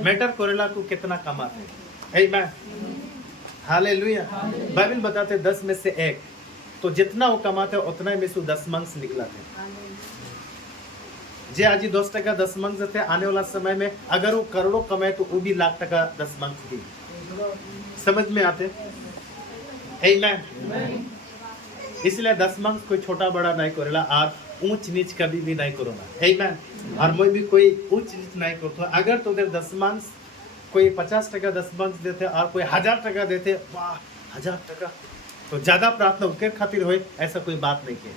मैटर करेला को कितना कमाते। A man hallelujah. बाइबल बताते 10 में से 1, तो जितना वो कमाते उतना में से दशमांश निकलाते। जे आज 10 टका दशमांश देते, आने वाला समय में अगर वो करोड़ों कमाए तो वो भी लाख टका दशमांश दी। समझ में आते। आमीन। इसलिए दशमांश कोई छोटा बड़ा नहीं करेला और ऊंच नीच कभी भी नहीं करोना। आमीन। और मैं भी कोई ऊंच नीच नहीं करता। अगर तो देर दशमांश कोई 50 टका दशमांश देते और कोई 1000 टका देते, वाह 1000 टका तो ज्यादा प्रार्थना उनके खातिर होए, ऐसा कोई बात नहीं किया।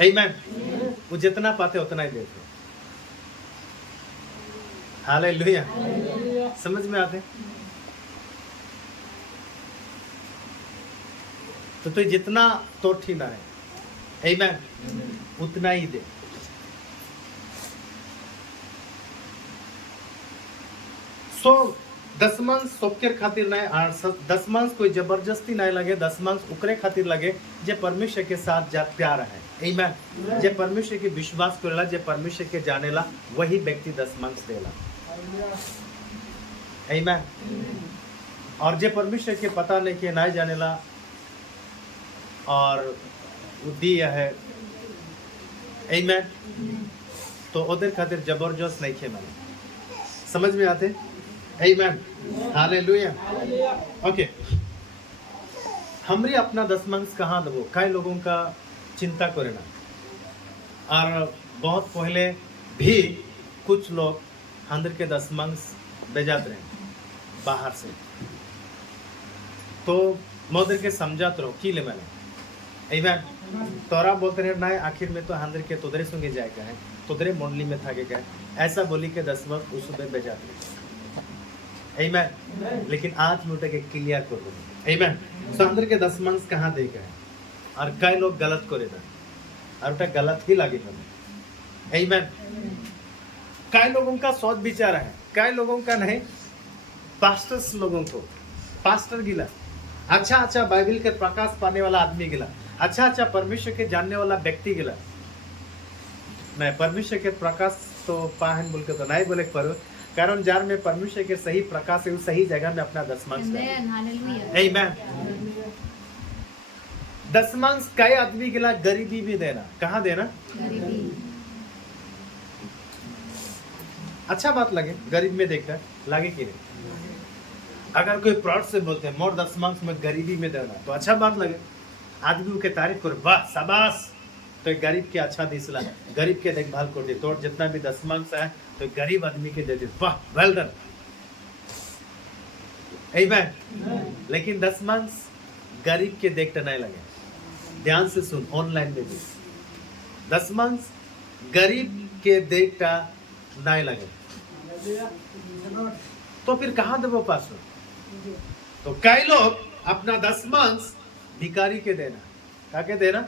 आमीन। वो जितना पाते उतना ही देते। हालेलुया। समझ में आते। तो जितना तो ठीक है, आमीन, उतना ही दे। सो दशमांश सबके खातिर नहीं, और दशमांश कोई जबरदस्ती नहीं लगे। दशमांश उकरे खातिर लगे जे परमेश्वर के साथ जा प्यार है। आमीन। जे परमेश्वर के विश्वास करेला, जे परमेश्वर के जानेला, वही व्यक्ति दशमांश देला। आमीन। और जे परमेश्वर के पता नहीं के नहीं जानेला और दिया है, आमीन, तो उधर खातिर जबरदस्त नहीं खे माने। समझ में आते। आमीन। हालेलुया। ओके, हमरी अपना दशमांश कहाँ दबो, कई लोगों का चिंता करेना। और बहुत पहले भी कुछ लोग अंदर के दशमांश भेजाते रहे बाहर से, तो मोदर के समझात रहो की ले मैंने। आमीन। तोरा बोलते रहे ना आखिर में तो अंदर के तोदरे संगे जाएगा है, तोदरे मंडली में था के ऐसा बोली के दशमांश उस सुबह भेजाते रहे। आमीन। लेकिन आज मैं उठे क्लियर कर दूंगा। आमीन। सो अंदर के दशमांश कहाँ देगा है, और कई लोग गलत करेगा और उठा गलत ही लगे हमें। आमीन। कई लोगों का सोच विचार है, कई लोगों का नहीं। पास्टर्स लोगों को पास्टर गिला, अच्छा अच्छा बाइबल के प्रकाश पाने वाला आदमी गिला, अच्छा अच्छा परमेश्वर के जानने वाला व्यक्ति गिला। मैं परमेश्वर के प्रकाश तो पाहन बोल के तो नहीं बोले पर, कारण जार में परमेश्वर के सही प्रकाश है, सही जगह में अपना दशमांश डाले। आमीन। दशमांश कई आदमी गिला गरीबी भी देना, कहाँ देना, अच्छा बात लगे गरीब में देखकर लगे कि नहीं। अगर कोई प्राउड से बोलते हैं मोर दशमांश में गरीबी में देना, तो अच्छा बात लगे, आदमी के तारीफ कर, वाह शाबाश, तो गरीब के अच्छा दिसला, गरीब के देखभाल कर दे, तो जितना भी दशमांश है तो गरीब आदमी के दे दे, वाह वेल डन। आमीन। लेकिन दशमांश गरीब के देखते नहीं लगे। ध्यान से सुन, ऑनलाइन में भी दशमांश गरीब के देखता नहीं लगे, तो फिर कहाँ देवो पासो। तो कई लोग अपना दशमांश भिखारी के देना, क्या के देना,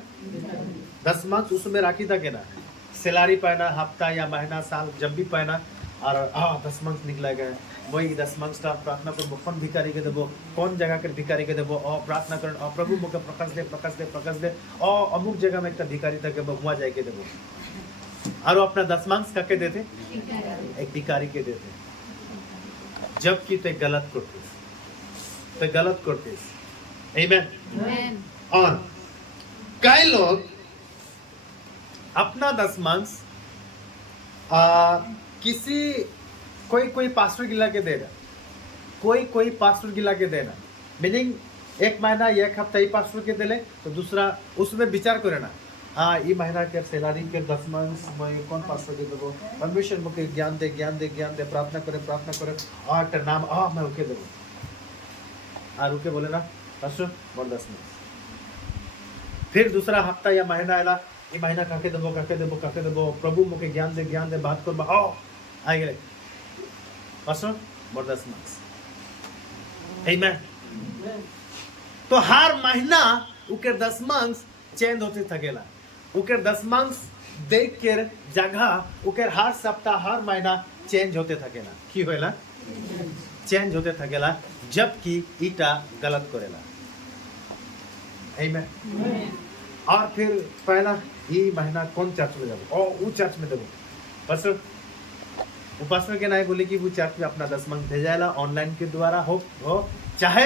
दशमांश उसमें राखी था के ना, सैलरी पाना हफ्ता या महीना साल जब भी पाना, और दशमांश निकला गया वही दशमांश का प्रार्थना कर, कौन भिखारी के देवो, कौन जगह के भिखारी के देवो, और प्रार्थना कर, और प्रभु मुझे प्रकाश दे प्रकाश दे प्रकाश दे, और अमुक जगह में एक भिखारी था के वहाँ जाके देवो, और अपना दशमांश का के देते एक भिखारी के देते, जबकि तो गलत करते, तो गलत करते। आमीन। और कई लोग अपना दशमांश किसी कोई पास्टर गिला के देना, कोई पास्टर गिला के देना, मीनिंग एक महीना एक हफ्ता ही पास्टर के दिले, तो दूसरा उसमें विचार करे ना, हाँ ये महीना के सैलरी के दशमांश मैं कौन पास्टर के देवो, परमेश्वर मुझे ज्ञान दे ज्ञान दे ज्ञान दे, प्रार्थना करे और नाम मैं उके देवो, और उके बोले ना पास्टर मोर दशमांश। फिर दूसरा हफ्ता या महीना आला, ये महीना काके देवो, प्रभु मुझे ज्ञान दे बात कर आ गए पास्टर मोर दशमांश। आमीन। तो हर महीना उके दशमांश चेंज होते थकेला, उके दशमांश देख के जगह ओकर हर सप्ताह हर महीना चेंज होते थकेला की होएला चेंज होते थकेला जबकि ईटा गलत करेला आमेन और फिर पहला ये महीना कौन चर्च में जाबो और वो चर्च में देबो बस उपासना के नाय बोले कि वो चर्च में अपना दशमांश भेजाएला ऑनलाइन के द्वारा हो चाहे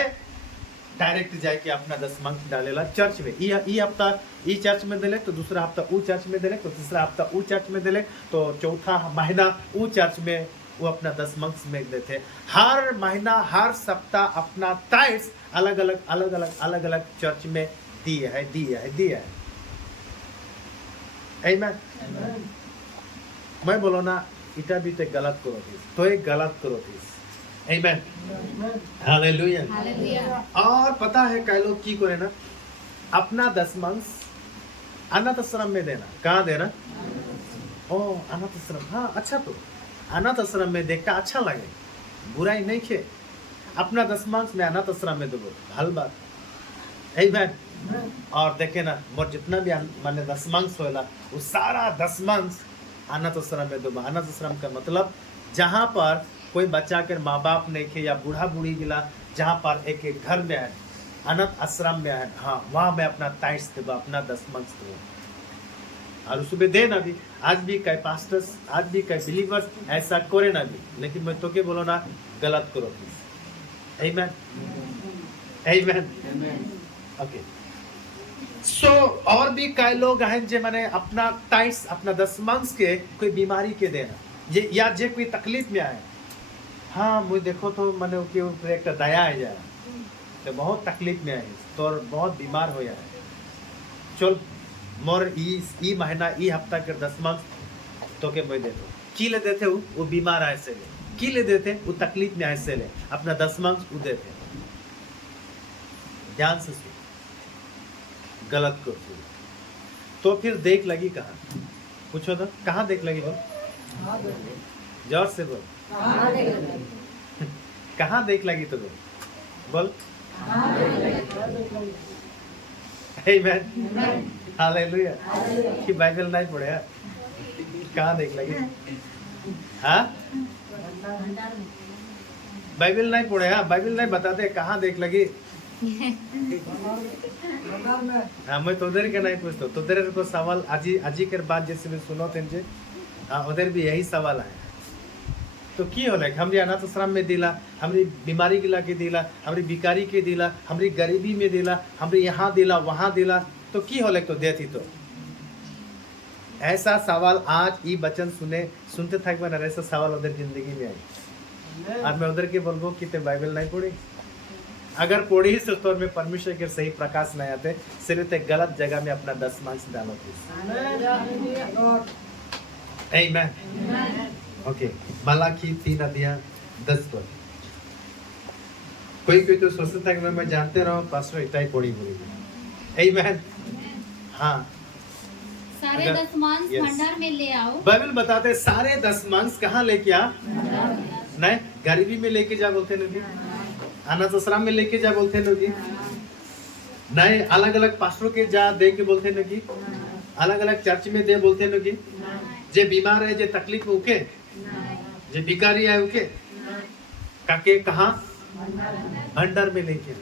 डायरेक्ट जाए के अपना दशमांश डालेला चर्च में ई हफ्ता ई चर्च में देले तो दूसरा हफ्ता वो चर्च में देले तो तीसरा हफ्ता वो चर्च में देले तो चौथा महीना वो चर्च में वो अपना दशमांश में देते हर महीना हर सप्ताह अपना टाइट्स अलग अलग चर्च में दिए है आमेन मैं बोलो ना इटा भी तो गलत करो थी तो एक गलत करो थी आमेन हालेलुया हालेलुया। और पता है कई लोग की करे ना अपना दशमांश अनाथ आश्रम में देना कहाँ देना ओ अनाथ आश्रम हाँ अच्छा तो अनाथ आश्रम में देखता अच्छा लगे बुराई नहीं खे अपना दशमांश में अनाथ आश्रम में दो हल बात आमेन और देखे ना मोर जितना भी माने दशमांश होला वो सारा दशमांश अनाथ आश्रम में दो अनाथ आश्रम का मतलब जहाँ पर कोई बच्चा के माँ बाप नहीं थे या बूढ़ा बूढ़ी गिला जहाँ पर एक एक घर में है अनाथ आश्रम में है हाँ वहाँ मैं अपना टाइट्स देगा अपना दशमांश दूंगा और उसमें दे ना भी आज भी कई पास्टर्स आज भी कई बिलीवर्स ऐसा करे ना भी लेकिन मैं तो के बोलो ना गलत करो प्लीज आमेन ओके सो और भी कई लोग हैं जे माने अपना टाइट्स अपना दशमांश के कोई बीमारी के देना जे या जे कोई तकलीफ में आए हाँ मुझे देखो तो मैंने उसके ऊपर एक दया है जा तो बहुत तकलीफ में आई तो बहुत बीमार हो जाए चल मोर ई महीना ई हफ्ता के दशमांश तो के मैं देते की ले देते वो बीमार आए से ले की ले देते वो तकलीफ में आए से ले अपना दशमांश वो देते ध्यान से सुन गलत को तो फिर देख लगी कहाँ पूछो तो कहाँ देख लगी बोल जोर से बोल कहाँ देख लगी तो बोल आमेन हालेलुया कि बाइबल नहीं पढ़े कहाँ देख लगी हाँ बाइबल नहीं पढ़े हाँ बाइबल नहीं बताते कहाँ देख लगी हाँ मैं तो उधर के नहीं पूछता तो उधर को सवाल आजी के बाद जैसे भी सुनो तेंजे हाँ उधर भी यही सवाल है तो की होला हमरी अनाथ आश्रम में दिला हमरी बीमारी गिला के दिला हमरी भिकारी के दिला हमरी गरीबी में दिला हमरी यहाँ दिला वहाँ दिला तो की होला तो देती तो ऐसा सवाल आज ये बचन सुनते थक बना ऐसा सवाल उधर जिंदगी में आई और मैं उधर के बोलबो कि ते बाइबल नहीं पढ़ी अगर पढ़ी तो तौर में परमेश्वर के सही प्रकाश नहीं आते सिर्फ ते गलत जगह में अपना दशमांश डालो आमेन ओके मलाकी 3:10 पर कोई तो सोचता था कि मैं जानते रहो पास्टर इतना ही पढ़ी बोली आमेन हाँ सारे दशमांश भंडार में ले आओ बाइबल बताते सारे दशमांश कहाँ लेके आ नहीं गरीबी में लेके जा बोलते नहीं अनाथ आश्रम में लेके जा बोलते नहीं नहीं अलग अलग पास्टरों के जा दे के बोलते नहीं अलग अलग चर्च में दे बोलते नहीं जे बीमार है जे तकलीफ में उके जे भिखारी है उके काके कहाँ भंडार में लेके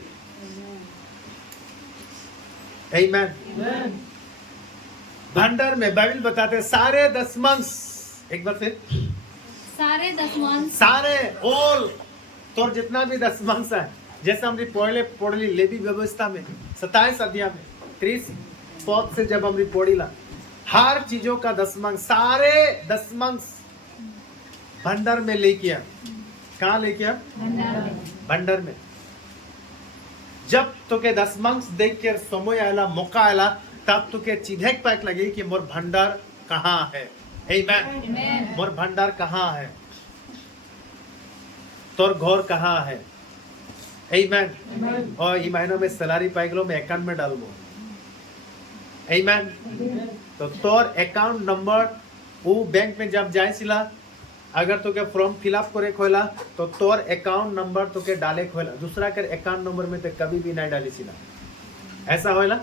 आमेन भंडार में बाइबल बताते सारे दशमांश एक बार से सारे दशमांश सारे ओल तो जितना भी दशमांश है जैसे हमने पढ़ली लेवी व्यवस्था में 27 अध्याय में 30 पद से जब हमने पढ़ीला हर चीजों का दशमांश सारे दशमांश भंडार में लेके आ कहाँ लेके आ भंडार में जब तो के दशमांश देख के समय आयला मौका आयला तब तो के चिन्हक पाक लगे कि मोर भंडार कहाँ है आमेन मोर भंडार कहाँ है तोर घर कहाँ है आमेन और ये महीनों में सैलरी पाई गलो मैं अकाउंट में डालबो आमेन तो तोर अकाउंट नंबर वो बैंक में जब जाए सिला अगर तो के फॉर्म फिलअप करे खोला तो तोर अकाउंट नंबर तो के डाले खोला दूसरा के अकाउंट नंबर में तो कभी भी नहीं डाली सिला ऐसा होला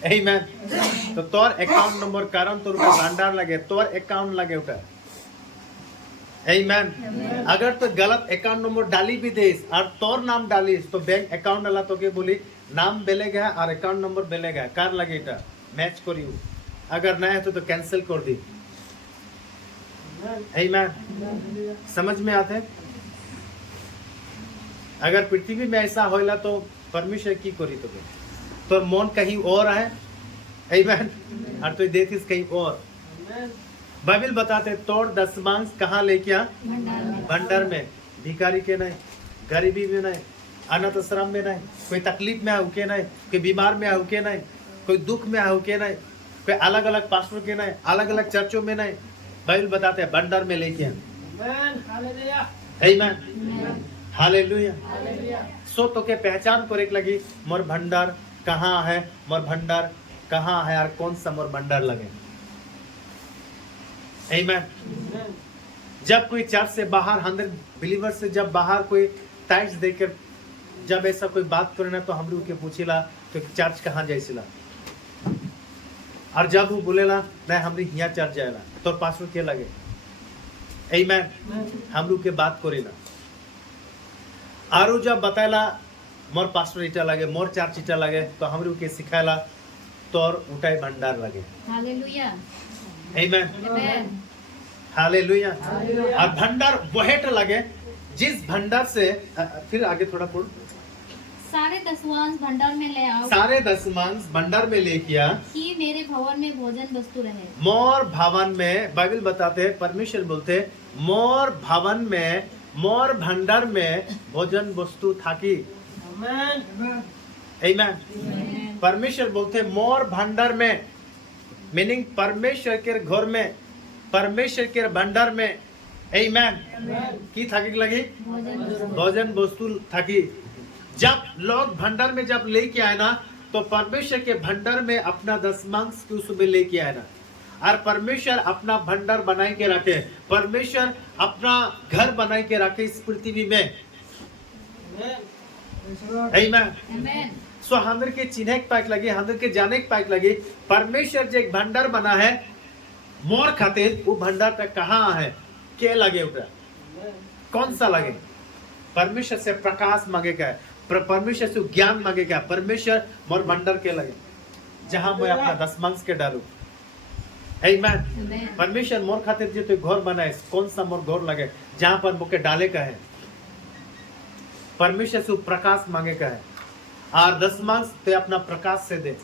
आमेन। तो तोर अकाउंट नंबर कारण तोर का भंडार लगे, तोर अकाउंट लगे उठा। आमेन। अगर तो गलत अकाउंट नंबर डाली भी देस और तोर नाम डालीस तो बैंक अकाउंट वाला तो के बोली नाम बेलेगा और अकाउंट नंबर बेलेगा, कार लगे इटा मैच करियो। अगर ना है तो कैंसिल कर दी। आमेन। समझ में आते? अगर पृथ्वी में ऐसा होला तो परमेश्वर की करी तो मन कहीं और है। आमेन। और तो देतीस कहीं और। बाइबल बताते तोड़ दशमांश कहाँ लेके आ? भंडार में। भिखारी के नहीं, गरीबी में नहीं, अनाथ आश्रम में नहीं, कोई तकलीफ में आऊ के नहीं, कोई बीमार में आऊ के नहीं, कोई दुख में आऊ के नहीं, कोई अलग अलग पास्टर के नहीं, अलग अलग चर्चों में नहीं। बाइबल बताते हैं भंडार में लेके आ। आमीन। हालेलुया। सो तो के पहचान करे लगी मोर भंडार कहाँ है, मोर भंडार कहाँ है और कौन सा मोर भंडार लगे। आमीन। जब कोई चर्च से बाहर 100 बिलीवर से जब बाहर कोई टैक्स देकर जब ऐसा कोई बात करे ना तो हम लोग के पूछेला तो चर्च कहाँ जाइसिला, और जब वो बोलेला नहीं हमरी यहाँ चर्च जाएला तो पासवर के लगे। आमीन। हम लोग के बात करेला आरो जब बताएला मोर पास्टर इटा लगे, मोर चर्च इटा लगे तो हम लोग के सिखाएला तोर उठाई भंडार लगे। हालेलुया। आमीन। हालेलुया। और भंडार वहेट लगे जिस भंडार से फिर आगे थोड़ा पढ़। सारे दसवांश भंडार में ले आओ, सारे दशमांश भंडार में ले किया कि मेरे भवन में भोजन वस्तु रहे। मोर भवन में, बाइबल बताते हैं परमेश्वर बोलते मोर भवन में, मोर भंडार में भोजन वस्तु थाकी। आमीन। परमेश्वर बोलते मोर भंडार में, मीनिंग परमेश्वर के घर में, परमेश्वर के भंडार में। आमीन। की थाकी लगी? भोजन वस्तु थाकी। जब लोग भंडार में जब लेके आए ना तो परमेश्वर के भंडार में अपना दशमांश की उसमें लेके आए ना, और परमेश्वर अपना भंडार बनाए के रखे, परमेश्वर अपना घर बनाए के रखे इस पृथ्वी में। आमीन। सो हमर के चिन्हे के पाइक लगे, हमर के जाने के पाइक लगे परमेश्वर जो एक भंडार बना है मोर खातिर, वो भंडार तक कहाँ है, के लगे उठा, कौन सा लगे? परमेश्वर से प्रकाश मांगेगा, परमेश्वर से ज्ञान मांगेगा, परमेश्वर मोर भंडार के लगे जहां मैं अपना दशमांश के डालू। आमीन। परमेश्वर मोर खातिर जो तो घर बनाए, कौन सा मोर घर लगे जहां पर मुके डाले का है, परमेश्वर से प्रकाश मांगे का है, और दशमांश ते अपना प्रकाश से दे।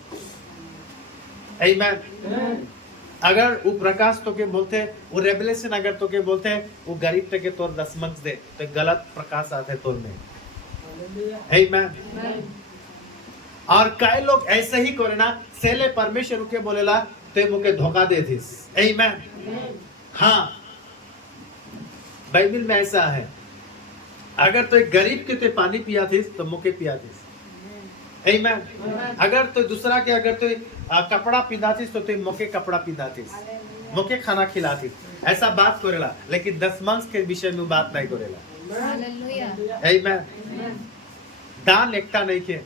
आमीन। अगर वो प्रकाश तो के बोलते, वो रेवलेशन अगर तो के बोलते वो गरीब के तौर दशमांश दे तो गलत प्रकाश आते तौर में। आमीन। और कई लोग ऐसे ही करे ना, सेले परमेश्वर के बोलेला तो मुके धोखा दे थी। आमीन। हाँ, बाइबल में ऐसा है, अगर तो एक गरीब के ते पानी पिया थी तो मुके पिया थी। आमीन। अगर तो दूसरा के अगर तो कपड़ा पिंधातीस तो मुके कपड़ा पिंधातीस, मुके खाना खिलाती, ऐसा बात करेला, लेकिन दशमांश के विषय में बात नहीं करेला। हालेलुया। आमीन। दान एकता नहीं के,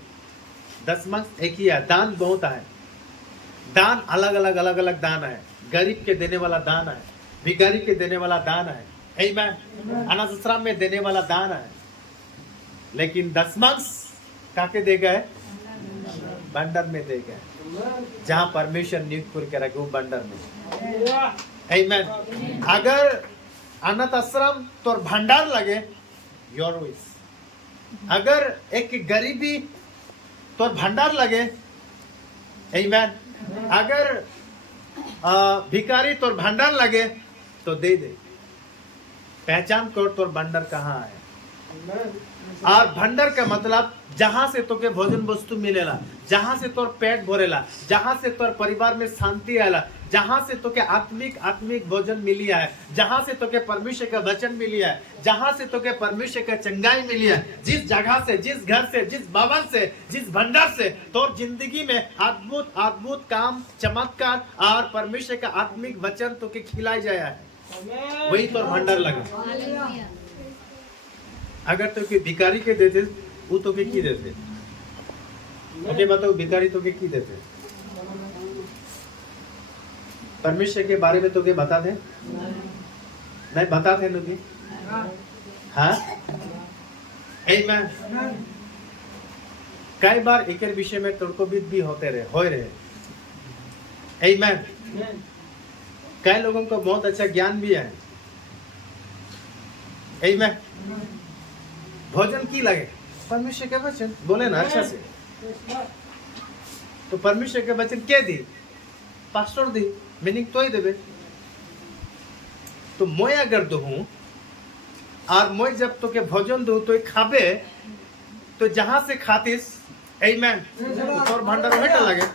दशमांश एक ही है, दान बहुत है, दान अलग अलग दान है, गरीब के देने वाला दान है, भिखारी के देने वाला दान है। आमीन। अनाथ आश्रम में देने वाला दान है, लेकिन दशमांश काके देगा है? भंडार में देगा, जहां परमेश्वर नियुक्त करके रखे वो भंडार में। आमीन। अगर अनाथ आश्रम तो भंडार लगे योर विश, अगर एक गरीबी तो भंडार लगे। आमीन। अगर भिखारी तो भंडार लगे तो दे दे, पहचान कर तो भंडार कहाँ है। और भंडार का मतलब जहां से तो के भोजन वस्तु मिलेला, जहां से तोर पेट भरेला, जहां से तोर परिवार में शांति आएला, जहां से तो के आत्मिक भोजन मिली है, जहां से तो के परमेश्वर का वचन मिली है, जहां से तो के परमेश्वर का चंगाई मिली है, जिस जगह से, जिस घर से, जिस भवन से, जिस भंडार से तोर जिंदगी में अद्भुत काम, चमत्कार और परमेश्वर का आत्मिक वचन तो के खिलाई जाया है, वही तोर भंडार लगा। हालेलुया। अगर तो के भिखारी के देते वो तो के की देते? ओके बताओ, भिखारी तो के की देते? परमेश्वर के बारे में तो क्या बता दे? नहीं बता थे लोग? हाँ आमेन। कई बार एक विषय में तर्कविद भी होते रहे हो रहे आमेन। कई लोगों को बहुत अच्छा ज्ञान भी है आमेन। भोजन की लगे परमेश्वर के वचन बोले ना अच्छा से। तो परमेश्वर के वचन क्या दी? पास्टर दी मीनिंग तो ही देवे। तो मैं अगर दू और मैं जब तो के भोजन दू तो खाबे तो जहां से खातिस आमेन तोर भंडार में लगे।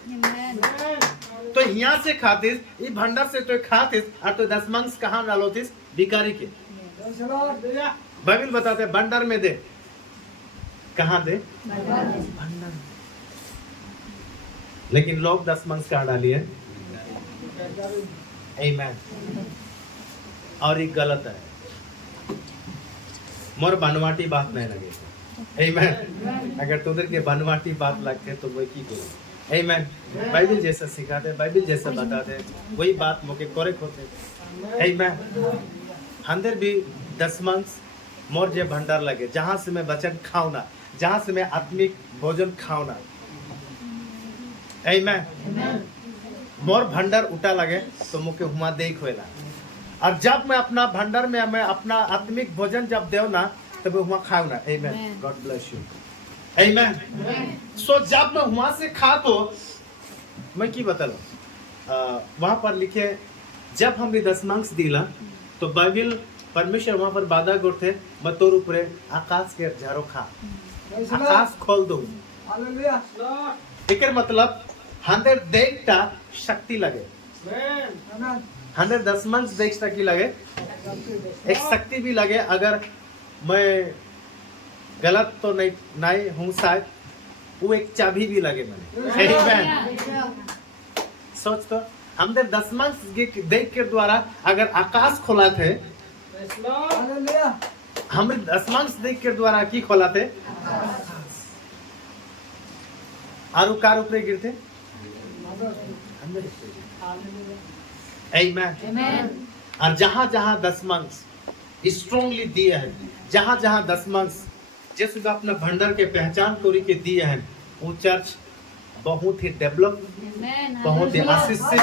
तो यहाँ से खातिस ये भंडार से तो खातिस और तो दशमांश कहाँ डालोतिस? भिखारी के। बाइबल बताते भंडार में दे। कहाँ दे? भंडार। लेकिन लोग दशमांश कहाँ डालिए? आमेन। और ये गलत है। मोर बनवाटी बात नहीं लगे आमेन। अगर तुझे के बनवाटी बात लगते तो वही की करो आमेन। बाइबल जैसा सिखाते बाइबल जैसा बताते वही बात मोके करेक्ट होते आमेन। अंदर भी दशमांश मोर जे भंडार लगे जहां से मैं वचन खाऊं ना, जहां से मैं आत्मिक भोजन खाऊं ना आमेन। मोर भंडार उठा लगे तो मुके हुआ देख होएला। और जब मैं अपना भंडार में मैं अपना आत्मिक भोजन जब देव ना तब हुआ खाऊ ना आमेन। गॉड ब्लेस यू आमेन। सो जब मैं वहां से खा तो मैं की बतालो वहां पर लिखे जब हमने दशमांश दिला तो बाइबल परमेश्वर वहां पर बाधा करते मैं तोर ऊपर आकाश के झारो खा आकाश खोल दो। एक मतलब हंड्रेड देखता शक्ति लगे। हंड्रेड दशमांश देखता की लगे एक शक्ति भी लगे। अगर मैं गलत तो नहीं हूँ शायद वो एक चाबी भी लगे मैंने। सोच तो हमने दशमांश देख के द्वारा अगर आकाश खोला थे हमने दशमांश देख के द्वारा की खोला थे और कार ऊपर गिरते आमेन। और जहां जहां दशमांश स्ट्रांगली दिए हैं जहां जहां दशमांश जैसे अपना भंडार के पहचान करी के दिए हैं वो चर्च बहुत ही डेवलप बहुत ही आशीषित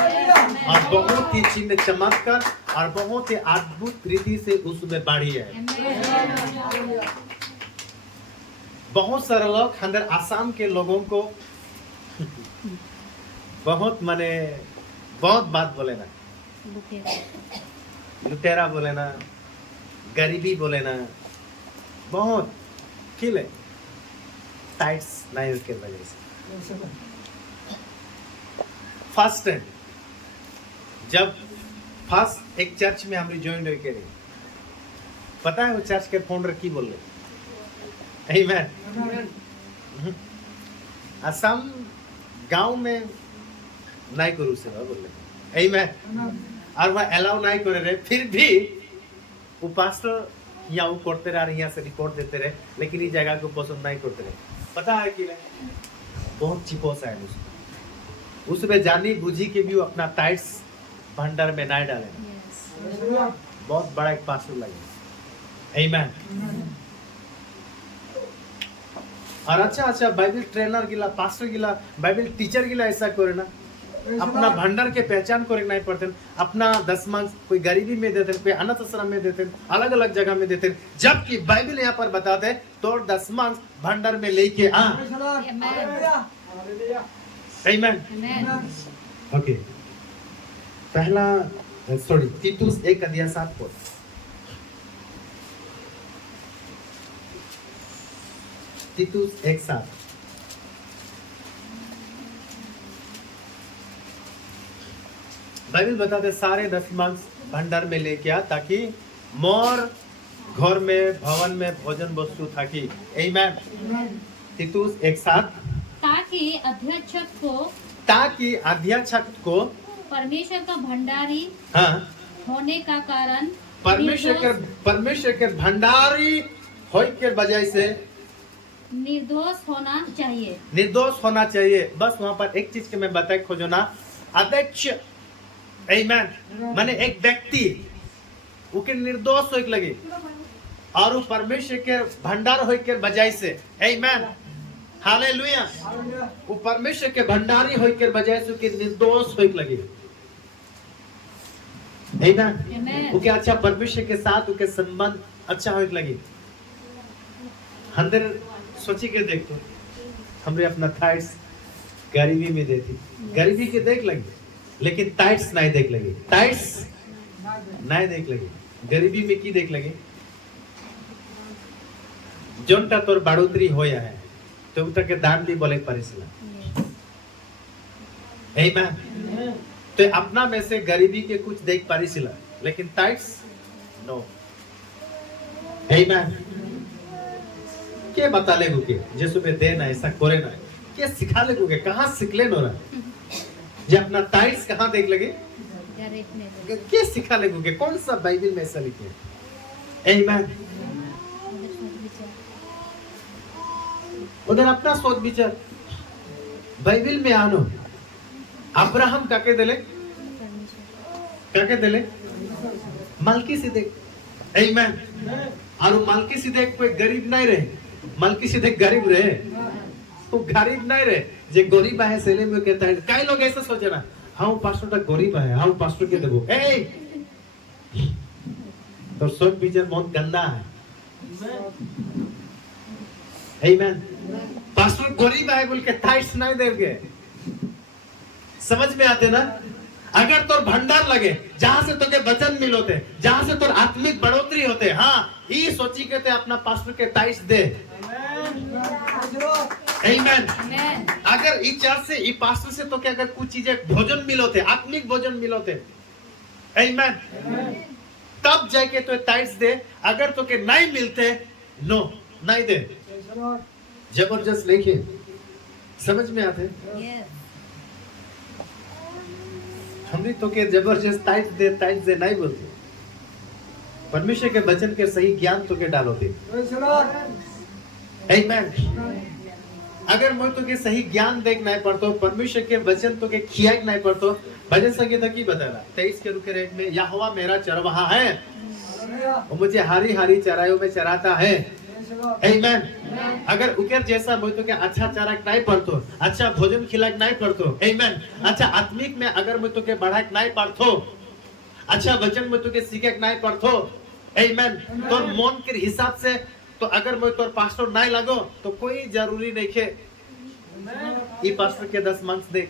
और बहुत ही चिन्ह चमत्कार और बहुत ही अद्भुत रीति से उसमें बढ़ी है। बहुत सारे लोग अंदर आसाम के लोगों को बहुत माने बहुत बात बोले ना लुटेरा बोले ना गरीबी बोले ना बहुत खिले टाइट्स नहीं उसके वजह से। फर्स्ट टाइम जब फर्स्ट एक चर्च में हमने ज्वाइन हो के पता है वो चर्च के फाउंडर की बोल रहे आमेन। असम गांव में नहीं करू से बोल रहे आमेन। और वह अलाउ नहीं करे रहे फिर भी वो पास्टर यहाँ वो करते रहे यहाँ से रिकॉर्ड देते रहे लेकिन इस जगह को पसंद नहीं करते रहे। पता है कि बहुत चिपोस है उसमें जानी बुझी के भी अपना टाइट्स भंडार में नहीं डाले। बहुत बड़ा एक पास्टर लगे आमेन। और अच्छा बाइबल ट्रेनर गिला पास्टर गिला बाइबल टीचर गिला ऐसा करे ना अपना भंडार के पहचान करे नहीं पड़ते अपना दशमांश कोई गरीबी में देते कोई अनाथ आश्रम में देते अलग अलग जगह में देते जबकि बाइबल यहाँ पर बताते तो दशमांश भंडार में लेके आ आमेन। ओके पहला सॉरी तीतुस 1:7 तीतुस 1:7 बाइबल बताते सारे दशमांश भंडार में लेके आ ताकि मोर घर में भवन में भोजन वस्तु थाकी आमेन। तीतुस 1:7 ताकि अध्यक्षक को परमेश्वर का भंडारी हाँ होने का कारण परमेश्वर के भंडारी होने के वजह से निर्दोष होना चाहिए। निर्दोष होना चाहिए। बस वहां पर एक चीज के मैं बताए खोजो ना अध्यक्ष आमेन। माने एक व्यक्ति उके निर्दोष होइक लगे और वो परमेश्वर के भंडार होइक के बजाय से आमेन हालेलुया वो परमेश्वर के भंडारी होइक के बजाय से उके निर्दोष होइक लगे आमेन। उके अच्छा परमेश्वर के साथ उके संबंध अच्छा होइक लगे। अंदर सोची के देख तो हमरे अपना थाइट्स गरीबी में देती गरीबी के देख लगे लेकिन टाइट्स नहीं देख लगे टाइट्स नहीं देख लगे गरीबी में की देख लगे जोनटा तोर बाड़ोतरी होया है तो उता के दान भी बोले परिसला आमेन। तो अपना में से गरीबी के कुछ देख परिसला लेकिन टाइट्स नो आमेन। के बता ले के जैसे पे देना ऐसा करे ना के सिखा ले के कहां सीखले नो ना जे अपना टाइट्स कहां देख लगे के सिखा ले के कौन सा बाइबल में ऐसा लिखे आमेन। उधर अपना सोच विचार बाइबल में आनो अब्राहम काके देले मलकीसिदेक आमेन। और मलकीसिदेक कोई गरीब नहीं रहे मलकीसिदेक गरीब रहे तो गरीब नहीं रहे जे गरीब है सेले में कहता है कई लोग ऐसा सोचे ना हाँ पास्टर तक गरीब है हाँ पास्टर के देबो ए तो सोच विचार बहुत गंदा है आमेन। पास्टर गरीब है बोल के टाइट्स नहीं देंगे समझ में आते ना। अगर तोर भंडार लगे जहां से तोके वचन मिलोते जहां से तोर आत्मिक बढ़ोतरी होते हाँ ये सोची के ते अपना पास्टर के टाइट्स दे आमेन। अगर ई चर्च से ई पास्टर से तो क्या अगर कुछ चीजें भोजन मिलोते आत्मिक भोजन मिलोते आमेन तब जाके तो टाइट्स दे अगर तो के नहीं मिलते नो नहीं दे जबरदस्त लिखे समझ में आते हमने तो के जबरदस्त टाइट्स दे नहीं बोलते परमेश्वर के वचन के सही ज्ञान तो के डालोते आमेन। अगर मैं तो के सही ज्ञान देख नहीं पड़तो परमेश्वर के वचन तो के खिया नहीं पड़तो भजन संगीत की बताला 23 के रुके रेट में यहोवा मेरा चरवाहा है वो मुझे हारी हारी चराइयों में चराता है आमेन। अगर उकर जैसा मैं तो के अच्छा चारा नहीं पड़तो अच्छा भोजन खिला नहीं पड़तो आमेन। अच्छा आत्मिक में अगर मैं तो के बढ़ा नहीं पड़तो अच्छा वचन में तो के सीखे नहीं पड़तो आमेन। तो मन के हिसाब से तो अगर मैं तो पास्टर नहीं लगो तो कोई जरूरी नहीं है ये पास्टर के 10 मार्क्स दे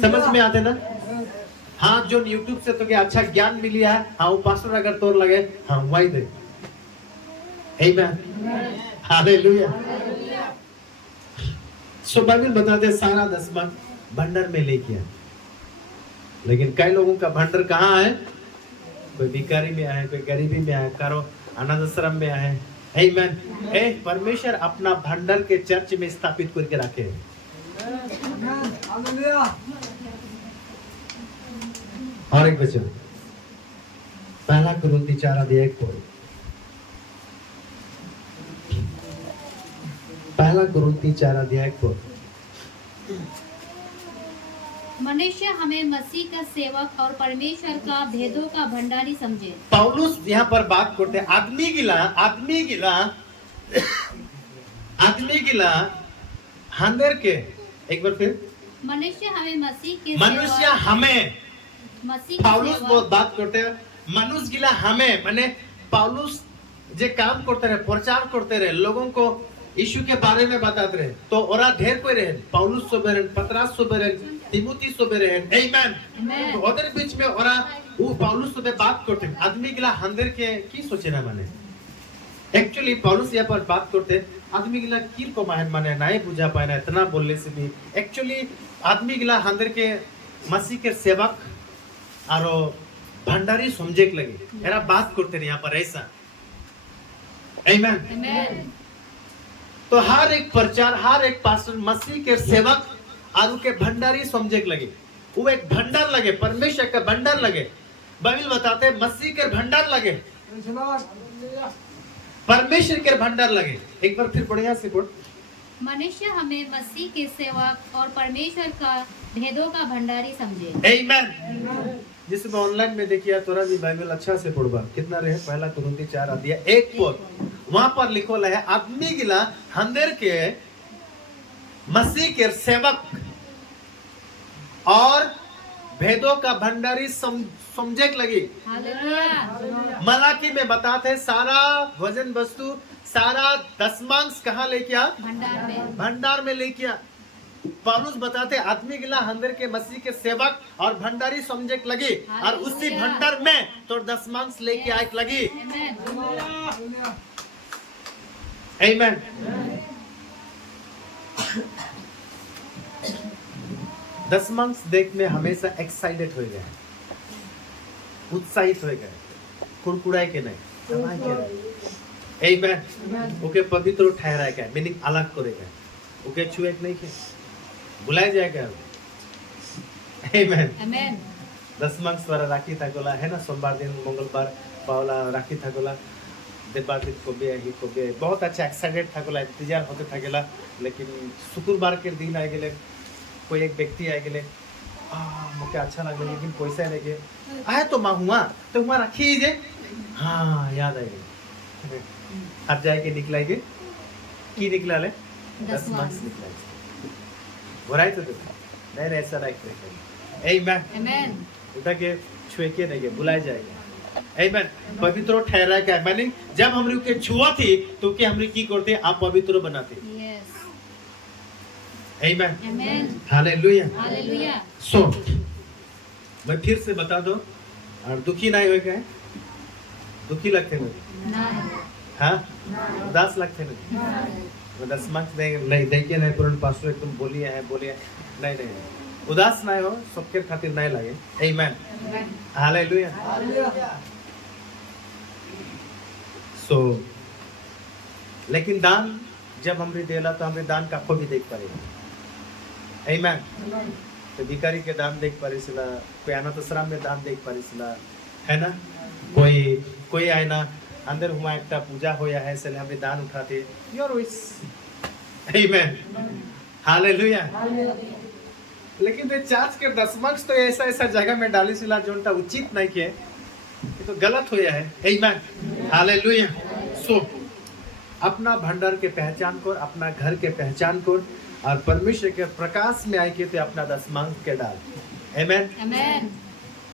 समझ में आते ना। हाँ जो यूट्यूब से तो के अच्छा ज्ञान मिली है हाँ वो पास्टर अगर तोर लगे हाँ वही दे आमेन हालेलुया। सो बाइबल बताते सारा 10 मार्क्स भंडार में लेके आए लेकिन कई लोगों का भंडार कहाँ है कोई भिखारी में आए कोई गरीबी में आए कारो अनाथ आश्रम में आए आमेन। ए परमेश्वर अपना भंडार के चर्च में स्थापित करके रखे और एक वचन पहला कुरिन्थी 4:1 पहला कुरिन्थी 4:1 मनुष्य हमें मसीह का सेवक और परमेश्वर का भेदों का भंडारी समझे। पौलुस यहाँ पर बात करते हैं आदमी गिला हंदर के एक बार फिर मनुष्य हमें मसीह के मनुष्य हमें मसीह पौलुस बहुत बात करते हैं मनुष्य गिला हमें माने पौलुस जे काम करते रहे प्रचार करते रहे लोगों को यीशु के बारे में बताते रहे तो ओरा ढेर कोई रहे पौलुस सोबे रहे पतरस सोबे रहे तिमुथी सोबे रहे आमेन। तो ओदर बीच में ओरा वो पौलुस सोबे बात करते आदमी गिला हंदर के की सोचे ना माने एक्चुअली पौलुस यहाँ पर बात करते आदमी गिला की को माने नहीं बुझा पाए ना इतना बोलने से भी एक्चुअली आदमी गिला हंदर के मसीह के सेवक और भंडारी समझे के लगे एरा बात करते हैं यहाँ पर ऐसा आमेन। तो हर एक प्रचार हर एक पास्टर मसीह के सेवक और के भंडारी समझे के लगे वो एक भंडार लगे परमेश्वर का भंडार लगे बाइबल बताते हैं मसीह के भंडार लगे परमेश्वर के भंडार लगे एक बार फिर बढ़िया से बोल मनुष्य हमें मसीह के सेवक और परमेश्वर का भेदों का भंडारी समझे। आमेन। जिसमें ऑनलाइन में देखिए तोरा भी बाइबल अच्छा से पढ़बा कितना रहे पहला कुरिन्थी 4 अध्याय 1 पद वहां पर लिखल है आदमी गिला हंदर के मसीह के सेवक और भेदों का भंडारी समझे लगी। हालेलुया। मलाकी में बताते सारा वजन वस्तु सारा दशमांश कहाँ लेके आ? भंडार में। भंडार में लेके आ। पौलुस बताते आदमी गिला हंदर के मसीह के सेवक और भंडारी समझे लगी और उसी भंडार में तो दशमांश लेके आए लगी। आमेन। दशमांश देख में हमेशा एक्साइटेड हो गए, उत्साहित हो गए, कुड़कुड़ाए के नहीं, कमाए के नहीं। आमेन। ओके पवित्र ठहराएगा, मीनिंग अलग करेगा, ओके छुए नहीं के बुलाया जाएगा। आमेन। आमेन। दशमांश द्वारा राखी था गोला है ना, सोमवार दिन मंगलवार पावला राखी था गोला देवादित को भी बहुत अच्छा एक्साइटेड था गोला, इंतजार होते था गेला। लेकिन शुक्रवार के दिन आ गए कोई एक व्यक्ति आ गए मुझे अच्छा लगे लेकिन पैसा लेके आए तो माँ हुआ तो हुआ रखी जे हाँ याद आएगी अब जाके निकलाएंगे की निकला ले दशमांश निकला बुराई तो नहीं नहीं ऐसा नहीं आमेन। उठा के छुए के नहीं बुलाए जाएगा। आमेन। पवित्र ठहरा क्या है माने जब हमरे के छुआ थी तो के हमरे की करते आप पवित्र बनाते। यस। आमेन। आमेन। हालेलुया। हालेलुया। सो मैं फिर से बता दो और दुखी नहीं हो गए, दुखी लगते नहीं हाँ उदास लगते नहीं दशमांश नहीं देखिए नहीं तुरंत पास्टर तुम बोलिए नहीं उदास नहीं हो सबके खातिर नहीं लगे। आमेन। हालेलुया। सो लेकिन दान जब हमरे देला तो हमरे दान का भी देख पाएगा। आमेन। तो भिखारी के दान देख पारिसिला, कोई अनाथ आश्रम में दान देख पारिसिला है ना, कोई आए ना अंदर हुआ एक पूजा होया है इसलिए हमरे दान उठाते योर विश। आमेन। हालेलुया। लेकिन तो चार्ज के दशमांश तो ऐसा जगह में डाली सिला जोनटा उचित नहीं किए ये तो गलत होया है। आमेन। हालेलुया। सो अपना भंडार के पहचान कर, अपना घर के पहचान कर और परमेश्वर के प्रकाश में आए के अपना दशमांश के डाल। आमेन। आमेन।